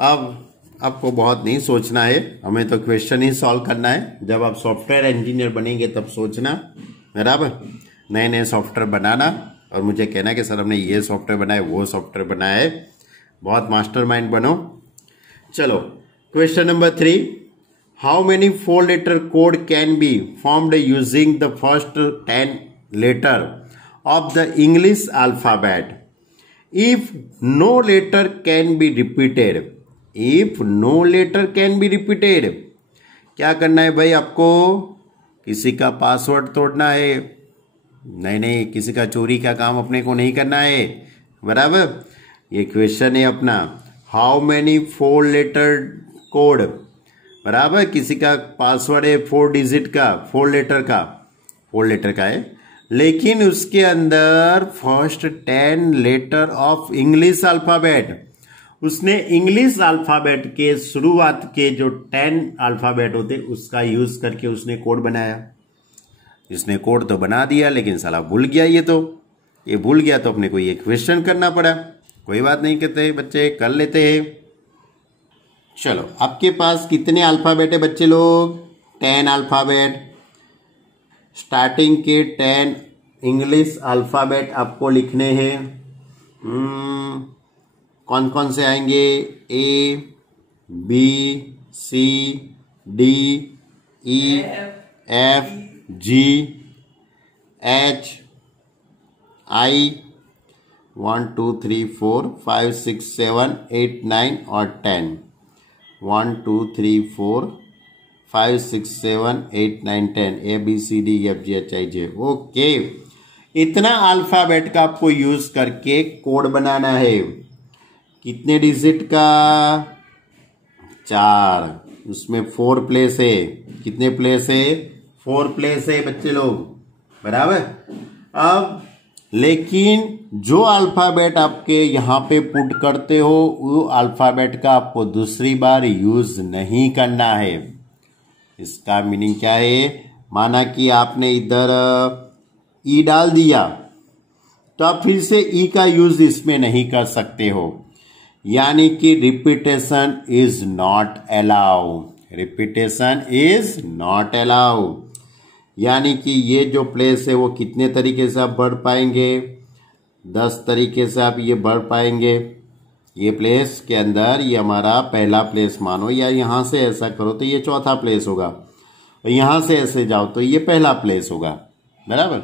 अब आपको बहुत नहीं सोचना है, हमें तो क्वेश्चन ही सॉल्व करना है। जब आप सॉफ्टवेयर इंजीनियर बनेंगे तब सोचना, बराबर। नए नए सॉफ्टवेयर बनाना और मुझे कहना कि सर हमने ये सॉफ्टवेयर बनाया, वो सॉफ्टवेयर बनाया है। बहुत मास्टरमाइंड बनो। चलो, question number 3, how many 4 letter code can be formed using the first 10 letter of the English alphabet if no letter can be repeated? If no letter can be repeated, क्या करना है भाई आपको? किसी का पासवर्ड तोड़ना है? नहीं, किसी का चोरी का काम अपने को नहीं करना है, बराबर। ये क्वेश्चन है अपना, हाउ मेनी 4 लेटर कोड, बराबर। किसी का पासवर्ड है 4 डिजिट का, 4 लेटर का है, लेकिन उसके अंदर first 10 letter of English alphabet, उसने इंग्लिश अल्फाबेट के शुरुआत के जो 10 अल्फाबेट होते उसका यूज करके उसने कोड बनाया। इसने कोड तो बना दिया, लेकिन साला भूल गया। ये भूल गया तो अपने को ये क्वेश्चन करना पड़ा। कोई बात नहीं, कहते बच्चे कर लेते हैं। चलो, आपके पास कितने अल्फाबेट है बच्चे लोग? 10 अल्फाबेट। स्टार्टिंग के 10 इंग्लिश अल्फ़ाबेट आपको लिखने हैं। कौन कौन से आएंगे? A, B, C, D, E, F, G, H, I, 1 2 3 4 5 6 7 8 9 और 10। 1 2 3 4 5 6 7 8 9 10 A B C D E F G H I J। Okay, इतना अल्फाबेट का आपको यूज करके कोड बनाना है। कितने डिजिट का? 4। उसमें 4 प्लेस है। कितने प्लेस है? 4 प्लेस है बच्चे लोग, बराबर। अब लेकिन जो अल्फाबेट आपके यहाँ पे पुट करते हो वो अल्फाबेट का आपको दूसरी बार यूज नहीं करना है। इसका मीनिंग क्या है? माना कि आपने इधर ई डाल दिया तो आप फिर से ई का यूज इसमें नहीं कर सकते हो, यानी कि repetition is not allow. Repetition is not allow, यानी कि ये जो प्लेस है वो कितने तरीके से आप बढ़ पाएंगे? 10 तरीके से आप ये बढ़ पाएंगे। ये प्लेस के अंदर ये हमारा पहला प्लेस मानो, या यहां से ऐसा करो तो ये चौथा प्लेस होगा, और यहां से ऐसे जाओ तो ये पहला प्लेस होगा, बराबर।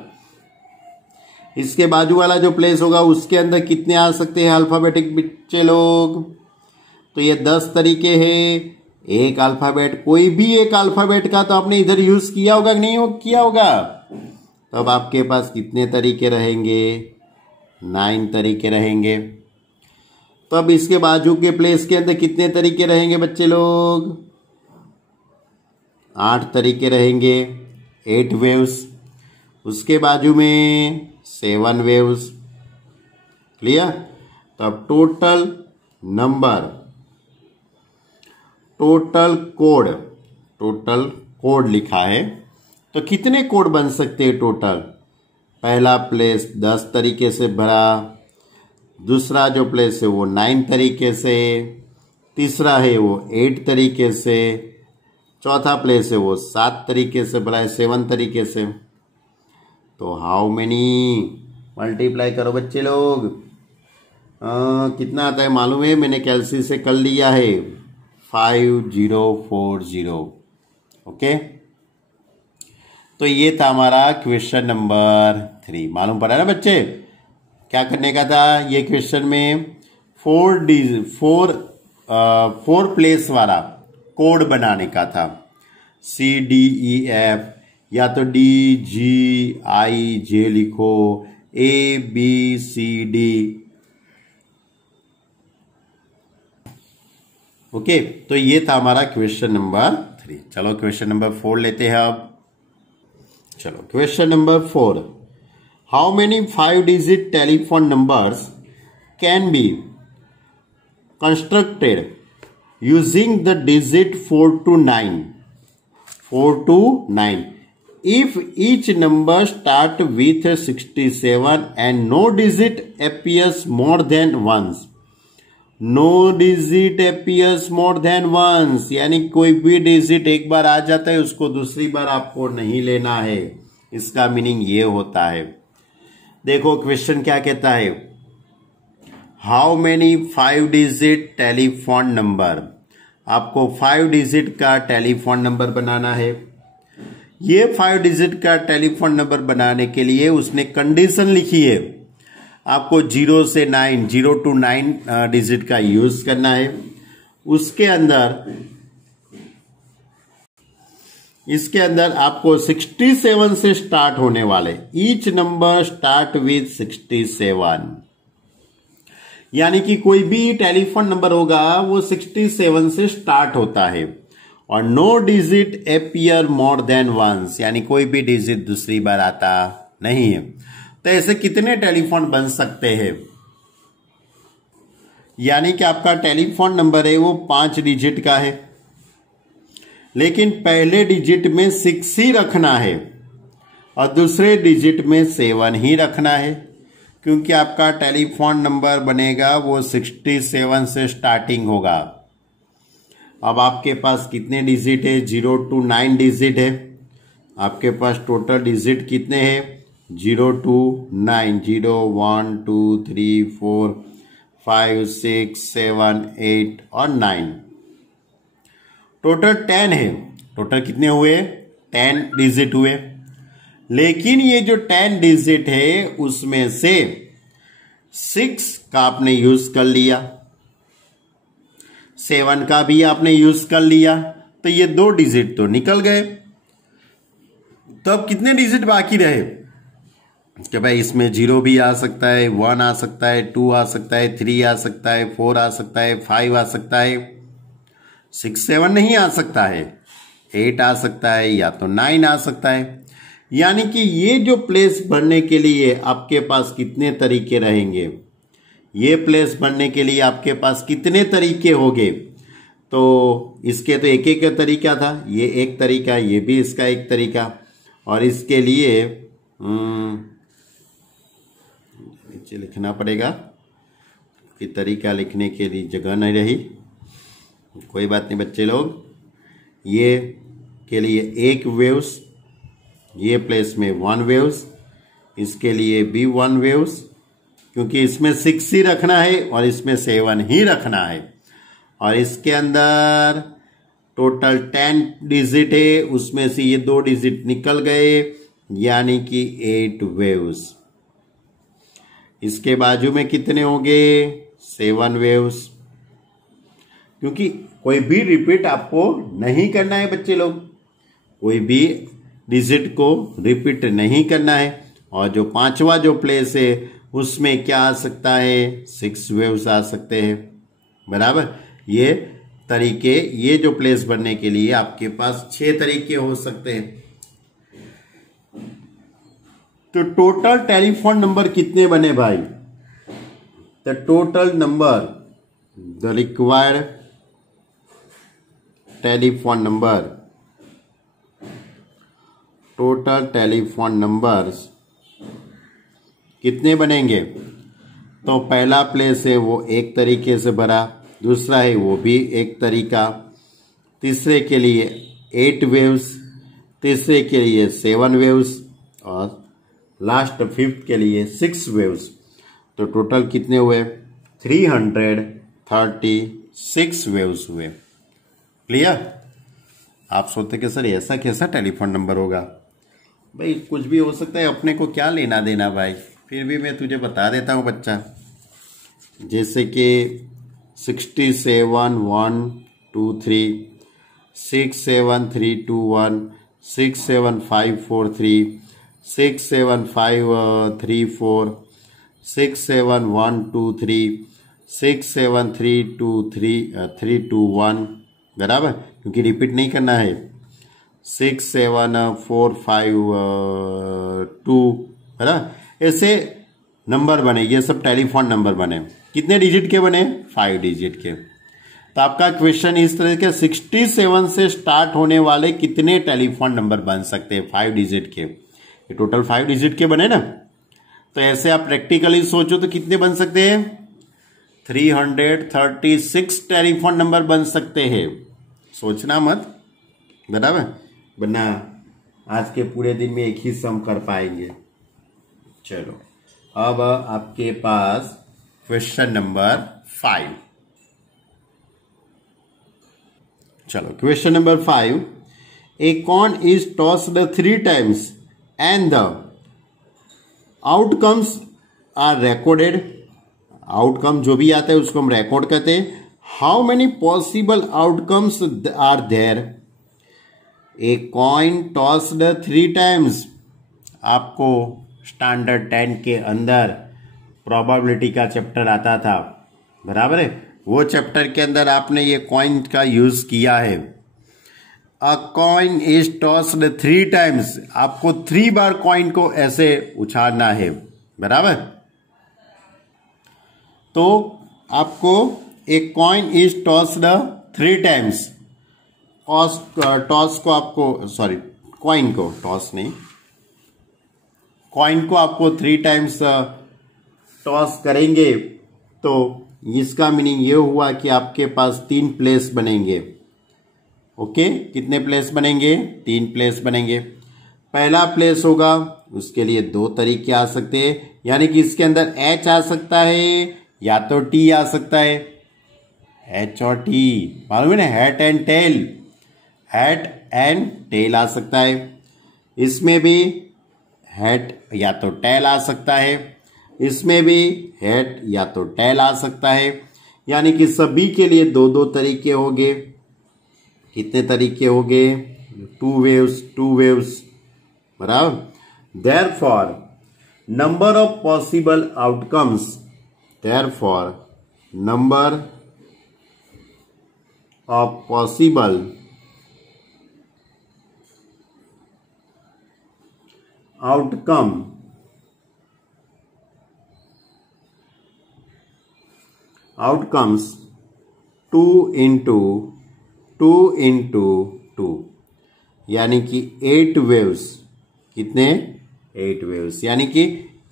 इसके बाजू वाला जो प्लेस होगा उसके अंदर कितने आ सकते हैं अल्फाबेटिक बच्चे लोग? तो ये 10 तरीके हैं। एक अल्फाबेट, कोई भी एक अल्फाबेट का तो आपने इधर यूज किया होगा कि नहीं किया होगा? तो अब आपके पास कितने तरीके रहेंगे? 9 तरीके रहेंगे। तो अब इसके बाजू के प्लेस के अंदर कितने तरीके रहेंगे बच्चे लोग? 8 तरीके रहेंगे, 8 वेव्स। उसके बाजू में 7 वेव्स। क्लियर? तो अब टोटल नंबर, टोटल कोड लिखा है, तो कितने कोड बन सकते हैं टोटल? पहला प्लेस 10 तरीके से भरा, दूसरा जो प्लेस है वो 9 तरीके से, तीसरा है वो 8 तरीके से, चौथा प्लेस है वो 7 तरीके से भरा है, 7 तरीके से। तो हाउ मेनी? मल्टीप्लाई करो बच्चे लोग। कितना आता है मालूम है? मैंने कैलसी से कर लिया है, 5040। ओके, तो ये था हमारा क्वेश्चन नंबर 3। मालूम पड़ा ना बच्चे क्या करने का था? ये क्वेश्चन में 4 प्लेस वाला कोड बनाने का था। CDEF, या तो DGIJ लिखो, ABCD। ओके, तो ये था हमारा क्वेश्चन नंबर 3। चलो क्वेश्चन नंबर 4 लेते हैं अब। चलो question number 4, how many 5 digit telephone numbers can be constructed using the digit 4 to 9? 4 to 9 if each number start with 67 and no digit appears more than once। No digit appears more than once, यानी कोई भी digit एक बार आ जाता है उसको दूसरी बार आपको नहीं लेना है। इसका मीनिंग ये होता है, देखो क्वेश्चन क्या कहता है, how many 5 digit telephone number. आपको 5 डिजिट का टेलीफोन नंबर बनाना है। ये 5 डिजिट का टेलीफोन नंबर बनाने के लिए उसने कंडीशन लिखी है, आपको 0 से 9, 0 to 9 डिजिट का यूज करना है। उसके अंदर, इसके अंदर आपको 67 से स्टार्ट होने वाले, ईच नंबर स्टार्ट विथ 67, यानी कि कोई भी टेलीफोन नंबर होगा वो 67 से स्टार्ट होता है। और no digit appear more than once, यानी कोई भी डिजिट दूसरी बार आता नहीं है। तो ऐसे कितने टेलीफोन बन सकते हैं? यानी कि आपका टेलीफोन नंबर है वो 5 डिजिट का है, लेकिन पहले डिजिट में 6 ही रखना है और दूसरे डिजिट में 7 ही रखना है, क्योंकि आपका टेलीफोन नंबर बनेगा वो 67 से स्टार्टिंग होगा। अब आपके पास कितने डिजिट है? 0 to 9 डिजिट है। आपके पास टोटल डिजिट कितने हैं? 0 to 9, 0 1 2 3 4 5 6 7 8 और 9, टोटल 10 है। टोटल कितने हुए? 10 डिजिट हुए। लेकिन ये जो 10 डिजिट है उसमें से 6 का आपने यूज कर लिया, 7 का भी आपने यूज कर लिया, तो ये 2 डिजिट तो निकल गए। तो अब कितने डिजिट बाकी रहे कि भाई इसमें 0 भी आ सकता है, 1 आ सकता है, 2 आ सकता है, 3 आ सकता है, 4 आ सकता है, 5 आ सकता है, 6 7 नहीं आ सकता है, 8 आ सकता है, या तो 9 आ सकता है। यानी कि ये जो प्लेस बनने के लिए आपके पास कितने तरीके रहेंगे, ये प्लेस बनने के लिए आपके पास कितने तरीके होंगे? तो इसके तो एक एक तरीका था, ये एक तरीका, ये भी इसका एक तरीका, और इसके लिए नीचे लिखना पड़ेगा कि तरीका लिखने के लिए जगह नहीं रही। कोई बात नहीं बच्चे लोग, ये के लिए एक वेव्स, ये प्लेस में 1 वेव्स, इसके लिए भी 1 वेव्स, क्योंकि इसमें 6 ही रखना है और इसमें 7 ही रखना है। और इसके अंदर टोटल 10 डिजिट है, उसमें से ये 2 डिजिट निकल गए, यानी कि 8 वेव्स। इसके बाजू में कितने होंगे? 7 वेव्स, क्योंकि कोई भी रिपीट आपको नहीं करना है बच्चे लोग, कोई भी डिजिट को रिपीट नहीं करना है। और जो 5वां जो प्लेस है उसमें क्या आ सकता है? 6 वेव्स आ सकते हैं, बराबर। ये तरीके, ये जो प्लेस बनने के लिए आपके पास 6 तरीके हो सकते हैं। तो टोटल टेलीफोन नंबर कितने बने भाई? The total number, the required telephone number, total telephone numbers कितने बनेंगे? तो पहला प्लेस है वो एक तरीके से भरा, दूसरा है वो भी एक तरीका, तीसरे के लिए 8 वेव्स, तीसरे के लिए 7 वेव्स, और लास्ट 5th के लिए 6 वेव्स। तो टोटल कितने हुए? 336 वेव्स हुए। क्लियर? आप सोचते कि सर ऐसा कैसा टेलीफोन नंबर होगा? भाई कुछ भी हो सकता है, अपने को क्या लेना देना भाई, फिर भी मैं तुझे बता देता हूँ बच्चा। जैसे कि 67 1 2 3, 6 7 3 2 1, 6 7 5 4 3, 6 7 5 3 4, 6 7 1 2 3, 6 7 3 2 3 3 2 1, बराबर, क्योंकि रिपीट नहीं करना है। 6 7 4 5 2, है ना? ऐसे नंबर बने, ये सब टेलीफोन नंबर बने। कितने डिजिट के बने? 5 डिजिट के। तो आपका क्वेश्चन इस तरह के 67 से स्टार्ट होने वाले कितने टेलीफोन नंबर बन सकते हैं 5 डिजिट के? ये टोटल 5 डिजिट के बने ना। तो ऐसे आप प्रैक्टिकली सोचो तो कितने बन सकते हैं? 336 टेलीफोन नंबर बन सकते हैं। सोचना मत, बराबर, वरना आज के पूरे दिन में एक ही सम कर पाएंगे। चलो अब आपके पास क्वेश्चन नंबर 5। चलो question number 5, a coin is tossed 3 times and the outcomes are recorded। Outcome जो भी आता है उसको हम रिकॉर्ड करते हैं। How many possible outcomes are there? A coin tossed 3 times। आपको स्टैंडर्ड 10 के अंदर प्रोबेबिलिटी का चैप्टर आता था, बराबर है, वो चैप्टर के अंदर आपने ये कॉइन का यूज किया है। अ कॉइन इज टॉस्ड 3 times, आपको 3 बार कॉइन को ऐसे उछालना है, बराबर। तो आपको एक coin is tossed 3 times, toss को आपको, सॉरी कॉइन को, टॉस नहीं, कॉइन को आपको 3 times टॉस करेंगे तो इसका मीनिंग ये हुआ कि आपके पास 3 प्लेस बनेंगे। ओके, कितने प्लेस बनेंगे? 3 प्लेस बनेंगे। पहला प्लेस होगा उसके लिए दो तरीके आ सकते हैं, यानी कि इसके अंदर एच आ सकता है या तो टी आ सकता है। एच और टी मालूम है ना, head and tail, head and tail आ सकता है। इसमें भी हैट या तो टेल आ सकता है, इसमें भी हैट या तो टेल आ सकता है, यानी कि सभी के लिए दो दो तरीके होंगे। कितने तरीके होंगे? टू वेव्स बराबर। Therefore number of possible outcomes, therefore number of possible outcomes 2 into 2, यानी कि 8 वेव्स। कितने? 8 वेव्स, यानी कि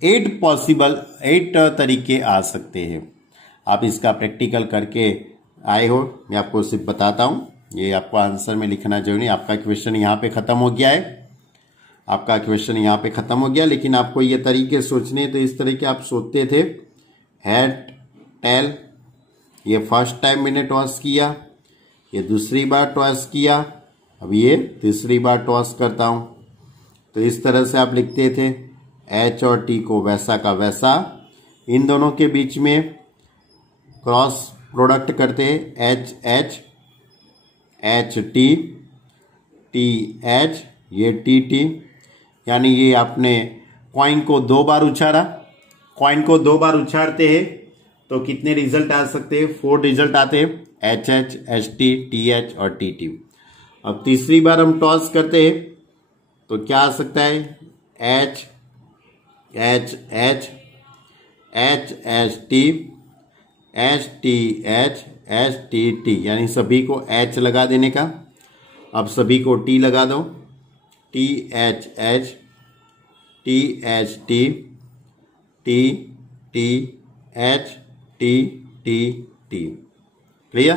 8 तरीके आ सकते हैं। आप इसका प्रैक्टिकल करके आए हो, मैं आपको सिर्फ बताता हूं, ये आपको आंसर में लिखना जरूरी नहीं। आपका क्वेश्चन यहाँ पे खत्म हो गया है, आपका क्वेश्चन यहाँ पे खत्म हो गया, लेकिन आपको ये तरीके सोचने, तो इस तरीके आप सोचते थे। हैट टेल, ये फर्स्ट टाइम मैंने टॉस किया, ये दूसरी बार टॉस किया, अब ये तीसरी बार टॉस करता हूं। तो इस तरह से आप लिखते थे। एच और टी को वैसा का वैसा, इन दोनों के बीच में क्रॉस प्रोडक्ट करते हैं। H H, H T, T H, ये टी टी, यानी ये आपने कॉइन को 2 बार उछाला। कॉइन को 2 बार उछाड़ते हैं तो कितने रिजल्ट आ सकते हैं? 4 रिजल्ट आते हैं, H H, H T, T H और टी टी। अब तीसरी बार हम टॉस करते हैं तो क्या आ सकता है? H H H, H H T, H T H, H T T, यानी सभी को एच लगा देने का। अब सभी को टी लगा दो, T H H, T H T, T T H, T T T. Clear?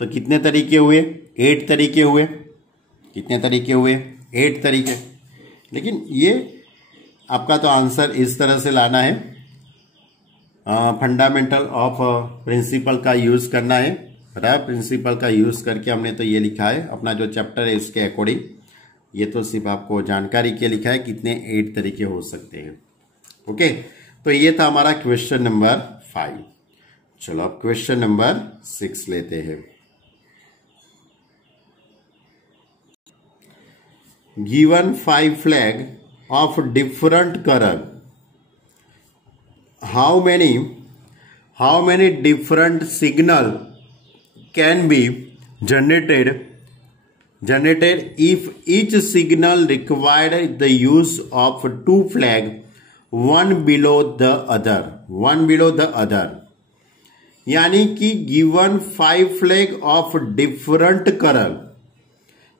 तो कितने तरीके हुए? 8 तरीके हुए। कितने तरीके हुए? 8 तरीके। लेकिन ये आपका तो आंसर इस तरह से लाना है, फंडामेंटल ऑफ प्रिंसिपल का यूज करना है। बराबर, प्रिंसिपल का यूज करके हमने तो ये लिखा है, अपना जो चैप्टर है इसके अकॉर्डिंग। ये तो सिर्फ आपको जानकारी के लिखा है कितने 8 तरीके हो सकते हैं। ओके, तो ये था हमारा क्वेश्चन नंबर 5। चलो अब क्वेश्चन नंबर 6 लेते हैं। Given 5 flag of different colour, how many different signal can be generated if each signal required the use of 2 flags, one below the other। यानी कि given 5 flag of different colour,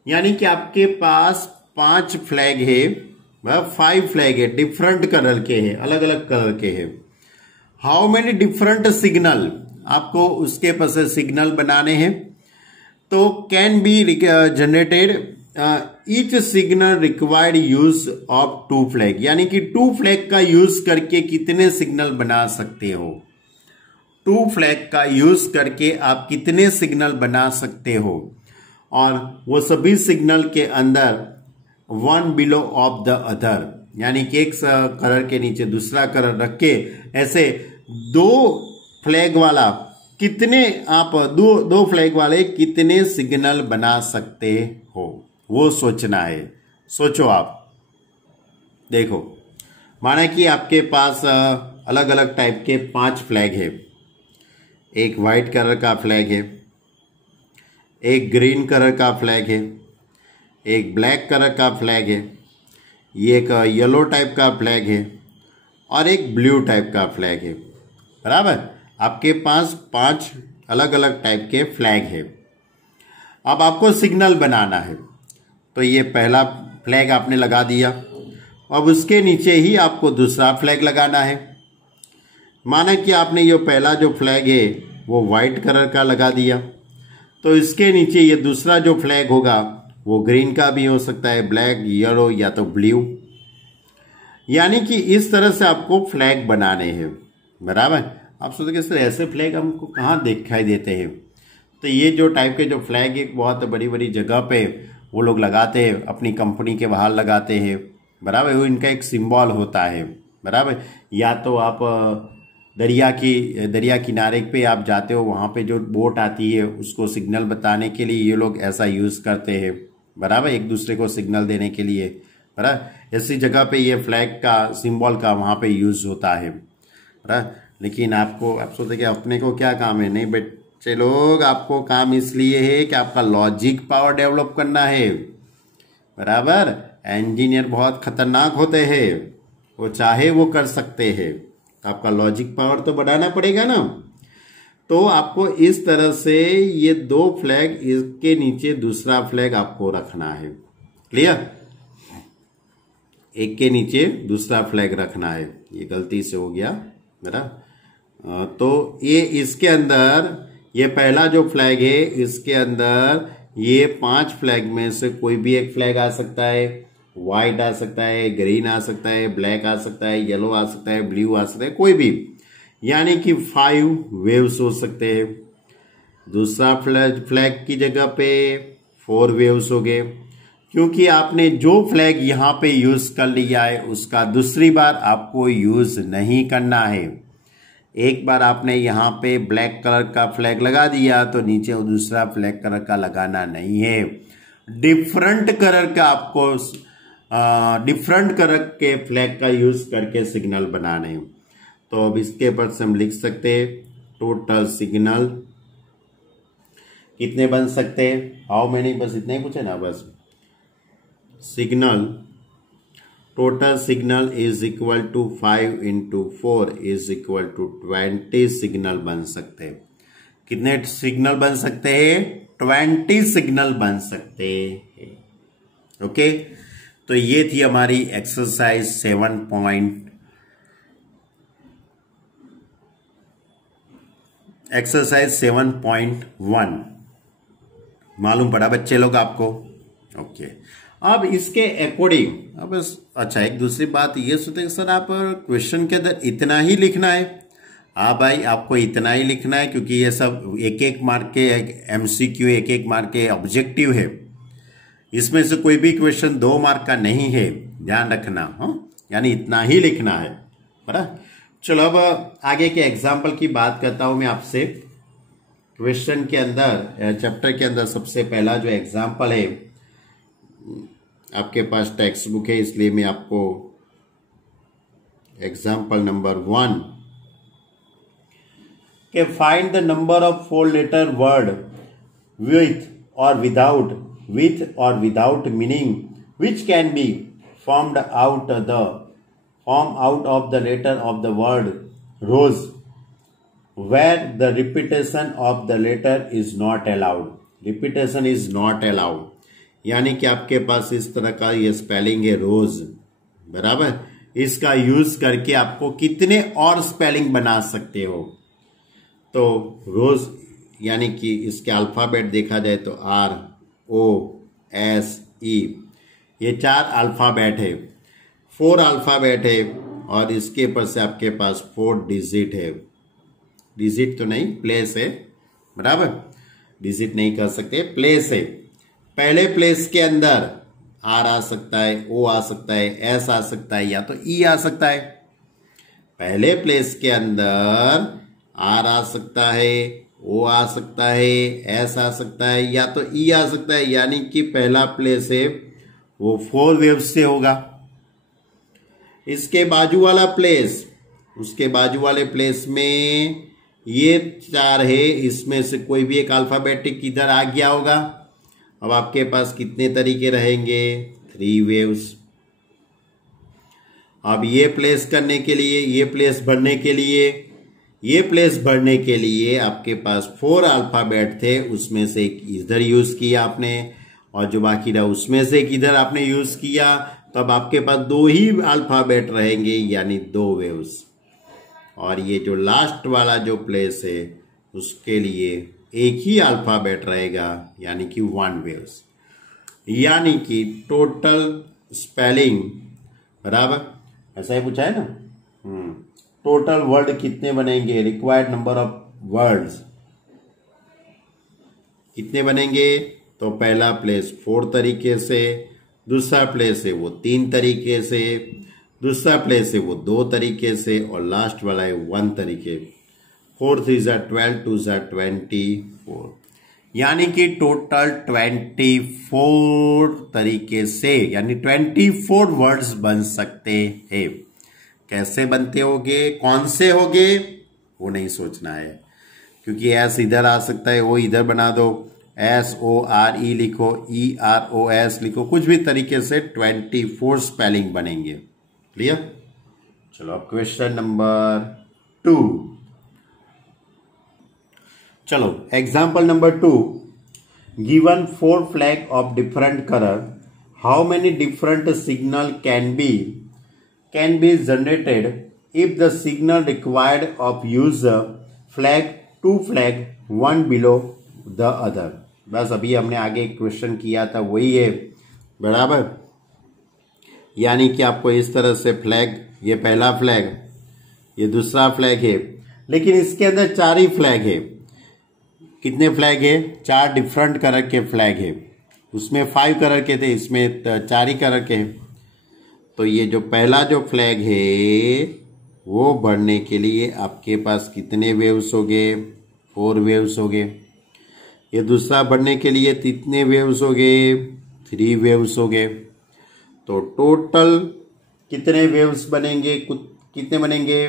यानी कि आपके पास 5 flag है, 5 flag है, different colour के हैं, अलग अलग कलर के हैं। हाउ मेनी डिफरेंट सिग्नल, आपको उसके पास सिग्नल बनाने हैं। तो can be generated each signal required use of 2 flag, यानी कि 2 फ्लैग का यूज करके कितने सिग्नल बना सकते हो? 2 फ्लैग का यूज करके आप कितने सिग्नल बना सकते हो? और वो सभी सिग्नल के अंदर one below of the other, यानी कि एक कलर के नीचे दूसरा कलर रख के ऐसे 2 फ्लैग वाला कितने आप दो फ्लैग वाले कितने सिग्नल बना सकते हो, वो सोचना है। सोचो आप, देखो, माना कि आपके पास अलग अलग टाइप के 5 फ्लैग है। एक वाइट कलर का फ्लैग है, एक ग्रीन कलर का फ्लैग है, एक ब्लैक कलर का फ्लैग है, ये एक येलो टाइप का फ्लैग है और एक ब्लू टाइप का फ्लैग है। बराबर, आपके पास 5 अलग अलग टाइप के फ्लैग है। अब आपको सिग्नल बनाना है, तो ये पहला फ्लैग आपने लगा दिया। अब उसके नीचे ही आपको दूसरा फ्लैग लगाना है। माना कि आपने ये पहला जो फ्लैग है वो वाइट कलर का लगा दिया, तो इसके नीचे ये दूसरा जो फ्लैग होगा वो ग्रीन का भी हो सकता है, ब्लैक, येलो या तो ब्लू। यानी कि इस तरह से आपको फ्लैग बनाने हैं, बराबर। आप सोचते कि सर ऐसे फ्लैग हमको कहाँ दिखाई देते हैं? तो ये जो टाइप के जो फ्लैग एक बहुत बड़ी बड़ी जगह पे वो लोग लगाते हैं, अपनी कंपनी के बाहर लगाते हैं, बराबर। वो इनका एक सिंबल होता है, बराबर। या तो आप दरिया किनारे पे आप जाते हो, वहाँ पे जो बोट आती है उसको सिग्नल बताने के लिए ये लोग ऐसा यूज़ करते हैं, बराबर, एक दूसरे को सिग्नल देने के लिए, बराबर। ऐसी जगह पे ये फ्लैग का सिंबल का वहाँ पे यूज़ होता है, बराबर। लेकिन आपको आप सोचते कि अपने को क्या काम है? नहीं बच्चे लोग, आपको काम इसलिए है कि आपका लॉजिक पावर डेवलप करना है, बराबर। इंजीनियर बहुत खतरनाक होते हैं, वो चाहे वो कर सकते हैं, आपका लॉजिक पावर तो बढ़ाना पड़ेगा ना। तो आपको इस तरह से ये दो फ्लैग, इसके नीचे दूसरा फ्लैग आपको रखना है, क्लियर? एक के नीचे दूसरा फ्लैग रखना है, ये गलती से हो गया मेरा। तो ये इसके अंदर ये पहला जो फ्लैग है, इसके अंदर ये 5 फ्लैग में से कोई भी एक फ्लैग आ सकता है। व्हाइट आ सकता है, ग्रीन आ सकता है, ब्लैक आ सकता है, येलो आ सकता है, ब्लू आ सकता है, कोई भी, यानी कि 5 वेव्स हो सकते हैं। दूसरा फ्लैग की जगह पे 4 वेव्स हो गए, क्योंकि आपने जो फ्लैग यहां पे यूज कर लिया है उसका दूसरी बार आपको यूज नहीं करना है। एक बार आपने यहाँ पे ब्लैक कलर का फ्लैग लगा दिया तो नीचे दूसरा ब्लैक कलर का लगाना नहीं है। डिफरेंट कलर का आपको डिफरेंट कलर के फ्लैग का यूज करके सिग्नल बनाने हैं। तो अब इसके ऊपर से हम लिख सकते हैं टोटल सिग्नल कितने बन सकते हैं, हाउ मेनी, बस इतना ही पूछे ना, बस signal total signal is equal to 5 into 4 is equal to 20 signal बन सकते हैं। कितने सिग्नल बन सकते हैं? 20 सिग्नल बन सकते हैं। ओके, तो ये थी हमारी एक्सरसाइज 7.1। मालूम पड़ा बच्चे लोग आपको? ओके, अब इसके अकॉर्डिंग अब अच्छा एक दूसरी बात ये सोचते सर आप क्वेश्चन के अंदर इतना ही लिखना है। हाँ भाई, आपको इतना ही लिखना है, क्योंकि ये सब एक एक मार्क के एमसीक्यू, एक एक मार्क के ऑब्जेक्टिव है। इसमें से कोई भी क्वेश्चन 2 मार्क का नहीं है, ध्यान रखना। हाँ, यानी इतना ही लिखना है, बराबर। चलो अब आगे के एग्जाम्पल की बात करता हूं मैं आपसे। क्वेश्चन के अंदर, चैप्टर के अंदर सबसे पहला जो एग्जाम्पल है, आपके पास टेक्स्ट बुक है इसलिए मैं आपको एग्जाम्पल नंबर 1 के find the number of 4 letter word with or without meaning which can be formed out of the letter of the word rose where the repetition of the letter is not allowed। repetition is not allowed, यानी कि आपके पास इस तरह का ये spelling है रोज, बराबर। इसका यूज करके आपको कितने और स्पेलिंग बना सकते हो? तो रोज यानी कि इसके अल्फाबेट देखा जाए तो ROSE, ये 4 अल्फाबेट है, 4 अल्फाबेट है, और इसके ऊपर से आपके पास 4 डिजिट है। डिजिट तो नहीं, प्लेस है, बराबर। डिजिट नहीं कर सकते, प्लेस है। पहले प्लेस के अंदर R आ सकता है, O आ सकता है, S आ सकता है, या तो E आ सकता है। पहले प्लेस के अंदर R आ सकता है, O आ सकता है, S आ सकता है, या तो E आ सकता है, यानी कि पहला प्लेस है वो 4 वेव्स से होगा। इसके बाजू वाला प्लेस, उसके बाजू वाले प्लेस में ये 4 है, इसमें से कोई भी एक अल्फाबेटिक इधर आ गया होगा। अब आपके पास कितने तरीके रहेंगे? 3 वेव्स। अब ये प्लेस करने के लिए, ये प्लेस भरने के लिए, ये प्लेस भरने के लिए आपके पास 4 अल्फाबेट थे, उसमें से एक इधर यूज किया आपने, और जो बाकी रहा उसमें से एक इधर आपने यूज किया। तो अब आपके पास 2 ही अल्फाबेट रहेंगे, यानी 2 वेव्स। और ये जो लास्ट वाला जो प्लेस है उसके लिए एक ही अल्फाबेट रहेगा, यानी कि 1 वेव्स। यानी कि टोटल स्पेलिंग बराबर ऐसा ही पूछा है ना। टोटल वर्ड कितने बनेंगे, रिक्वायर्ड नंबर ऑफ वर्ड्स कितने बनेंगे। तो पहला प्लेस 4 तरीके से, दूसरा प्लेस है वो 3 तरीके से, दूसरा प्लेस है वो 2 तरीके से, और लास्ट वाला है 1 तरीके। 4 3 ज़ा 12, 2 ज़ा 24, यानी कि टोटल 24 तरीके से, यानी 24 वर्ड्स बन सकते हैं। कैसे बनते होंगे, कौन से होंगे, वो नहीं सोचना है, क्योंकि एस इधर आ सकता है, वो इधर बना दो, SORE लिखो, EROS लिखो, कुछ भी तरीके से 24 स्पेलिंग बनेंगे। क्लियर। चलो अब क्वेश्चन नंबर 2। चलो example number 2। Given 4 flag of different colour, how many different signal can be generated if the signal required of user flag 2 flag 1 below the other। बस अभी हमने आगे क्वेश्चन किया था वही है, बराबर। यानी कि आपको इस तरह से फ्लैग, ये पहला फ्लैग, ये दूसरा फ्लैग है, लेकिन इसके अंदर 4 ही फ्लैग है। कितने फ्लैग है, 4 डिफरेंट कलर के फ्लैग है। उसमें 5 कलर के थे, इसमें 4 ही कलर के हैं। तो ये जो पहला जो फ्लैग है वो बढ़ने के लिए आपके पास कितने वेव्स हो गए, 4 वेव्स हो गए। ये दूसरा बढ़ने के लिए कितने वेव्स हो गए, 3 वेव्स हो गए। तो टोटल कितने वेव्स बनेंगे, कितने बनेंगे,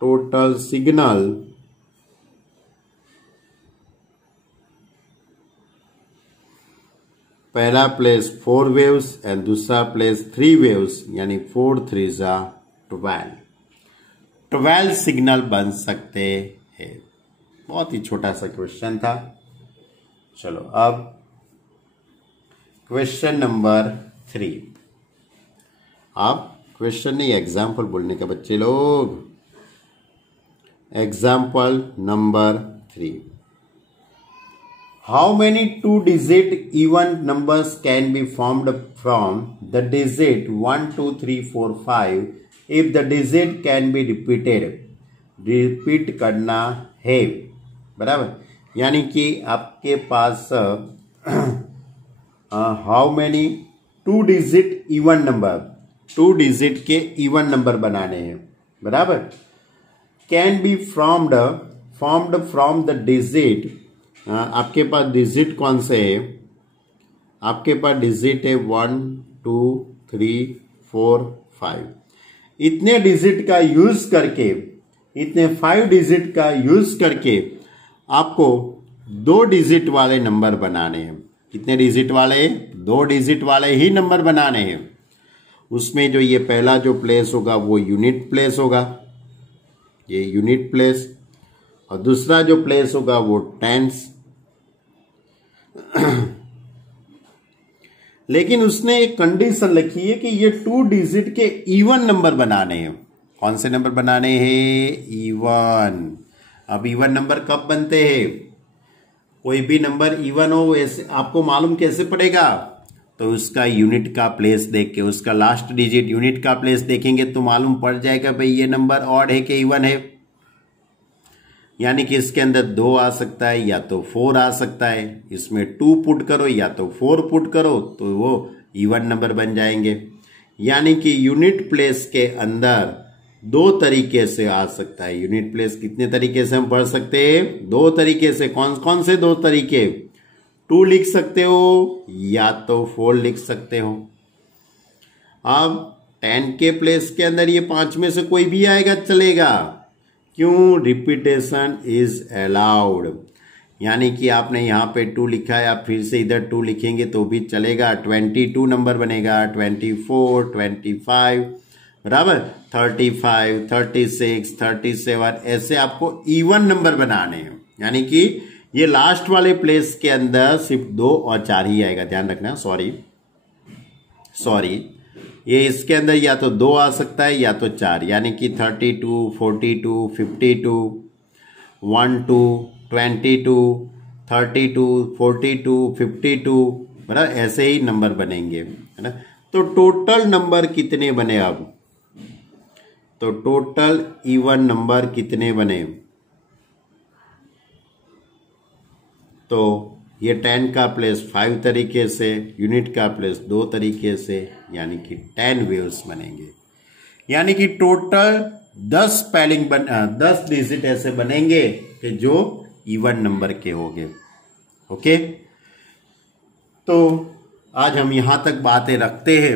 टोटल सिग्नल पहला प्लेस 4 वेव्स एंड दूसरा प्लेस 3 वेव्स, यानी 4 3 ज़ा 12 सिग्नल बन सकते हैं। बहुत ही छोटा सा क्वेश्चन था। चलो अब क्वेश्चन नंबर 3। आप क्वेश्चन नहीं एग्जाम्पल बोलने का बच्चे लोग। Example number 3। How many 2-digit even numbers can be formed from the digit 1 2 3 4 5 if the digit can be repeated? Repeat करना है, बराबर। यानी कि आपके पास how many 2-digit even number, 2 digit के इवन नंबर बनाने हैं, बराबर। Can be formed from the digit, आपके पास डिजिट कौन से है, आपके पास डिजिट है 1 2 3 4 5। इतने डिजिट का यूज करके, इतने 5 डिजिट का यूज करके आपको 2 डिजिट वाले नंबर बनाने हैं। कितने डिजिट वाले, 2 डिजिट वाले ही नंबर बनाने हैं। उसमें जो ये पहला जो प्लेस होगा वो यूनिट प्लेस होगा, ये यूनिट प्लेस, और दूसरा जो प्लेस होगा वो टेंस। लेकिन उसने एक कंडीशन लिखी है कि ये 2 डिजिट के इवन नंबर बनाने हैं। कौन से नंबर बनाने हैं, इवन। अब इवन नंबर कब बनते हैं, कोई भी नंबर इवन हो ऐसे आपको मालूम कैसे पड़ेगा, तो उसका यूनिट का प्लेस देख के, उसका लास्ट डिजिट यूनिट का प्लेस देखेंगे तो मालूम पड़ जाएगा भाई ये नंबर ऑड है कि इवन है। यानी कि इसके अंदर 2 आ सकता है या तो 4 आ सकता है, इसमें 2 पुट करो या तो 4 पुट करो तो वो इवन नंबर बन जाएंगे। यानी कि यूनिट प्लेस के अंदर 2 तरीके से आ सकता है। यूनिट प्लेस कितने तरीके से हम पढ़ सकते हैं, 2 तरीके से। कौन कौन से 2 तरीके, 2 लिख सकते हो या तो 4 लिख सकते हो। अब 10 के प्लेस के अंदर ये 5 में से कोई भी आएगा चलेगा, क्यों, रिपीटेशन इज अलाउड। यानी कि आपने यहाँ पे 2 लिखा है, आप फिर से इधर 2 लिखेंगे तो भी चलेगा। 22 नंबर बनेगा, 24 25, बराबर, 35 36 37, ऐसे आपको इवन नंबर बनाने हैं। यानी कि ये लास्ट वाले प्लेस के अंदर सिर्फ 2 और 4 ही आएगा, ध्यान रखना। सॉरी, ये इसके अंदर या तो 2 आ सकता है या तो 4, यानी कि 32 42 52 12 22 32 42 52, बराबर, ऐसे ही नंबर बनेंगे, है ना। तो टोटल नंबर कितने बने अब, तो टोटल इवन नंबर कितने बने? तो ये 10 का प्लेस 5 तरीके से, यूनिट का प्लेस 2 तरीके से, यानी कि 10 वेव्स बनेंगे। यानी कि टोटल 10 स्पेलिंग 10 डिजिट ऐसे बनेंगे कि जो इवन नंबर के होंगे। ओके, तो आज हम यहां तक बातें रखते हैं।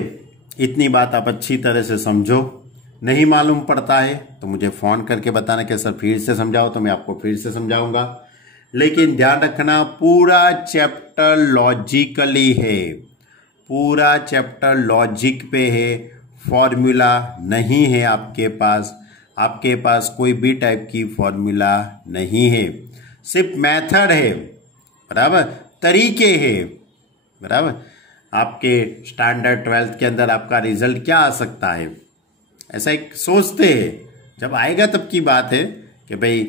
इतनी बात आप अच्छी तरह से समझो। नहीं मालूम पड़ता है तो मुझे फोन करके बताना कि सर फिर से समझाओ, तो मैं आपको फिर से समझाऊंगा। लेकिन ध्यान रखना, पूरा चैप्टर लॉजिकली है, पूरा चैप्टर लॉजिक पे है, फॉर्मूला नहीं है आपके पास कोई भी टाइप की फॉर्मूला नहीं है, सिर्फ मेथड है, बराबर, तरीके हैं, बराबर। आपके स्टैंडर्ड 12th के अंदर आपका रिजल्ट क्या आ सकता है, ऐसा एक सोचते हैं। जब आएगा तब की बात है कि भाई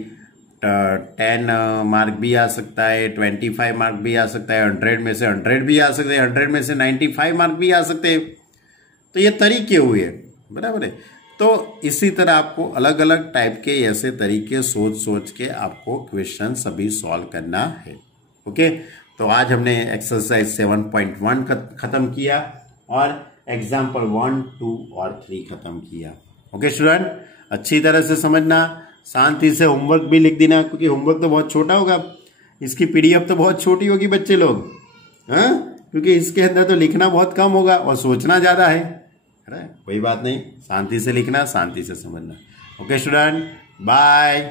10 मार्क भी आ सकता है, 25 मार्क भी आ सकता है, 100 में से 100 भी आ सकते हैं, 100 में से 95 मार्क भी आ सकते हैं। तो ये तरीके हुए, बराबर है। तो इसी तरह आपको अलग अलग टाइप के ऐसे तरीके सोच के आपको क्वेश्चन सभी सॉल्व करना है। ओके, तो आज हमने एक्सरसाइज 7.1 खत्म किया और एग्जाम्पल 1, 2 और 3 खत्म किया। ओके स्टूडेंट, अच्छी तरह से समझना, शांति से होमवर्क भी लिख देना, क्योंकि होमवर्क तो बहुत छोटा होगा, इसकी पीडीएफ तो बहुत छोटी होगी बच्चे लोग, हाँ, क्योंकि इसके अंदर तो लिखना बहुत कम होगा और सोचना ज्यादा है। कोई बात नहीं, शांति से लिखना, शांति से समझना। Okay student, bye.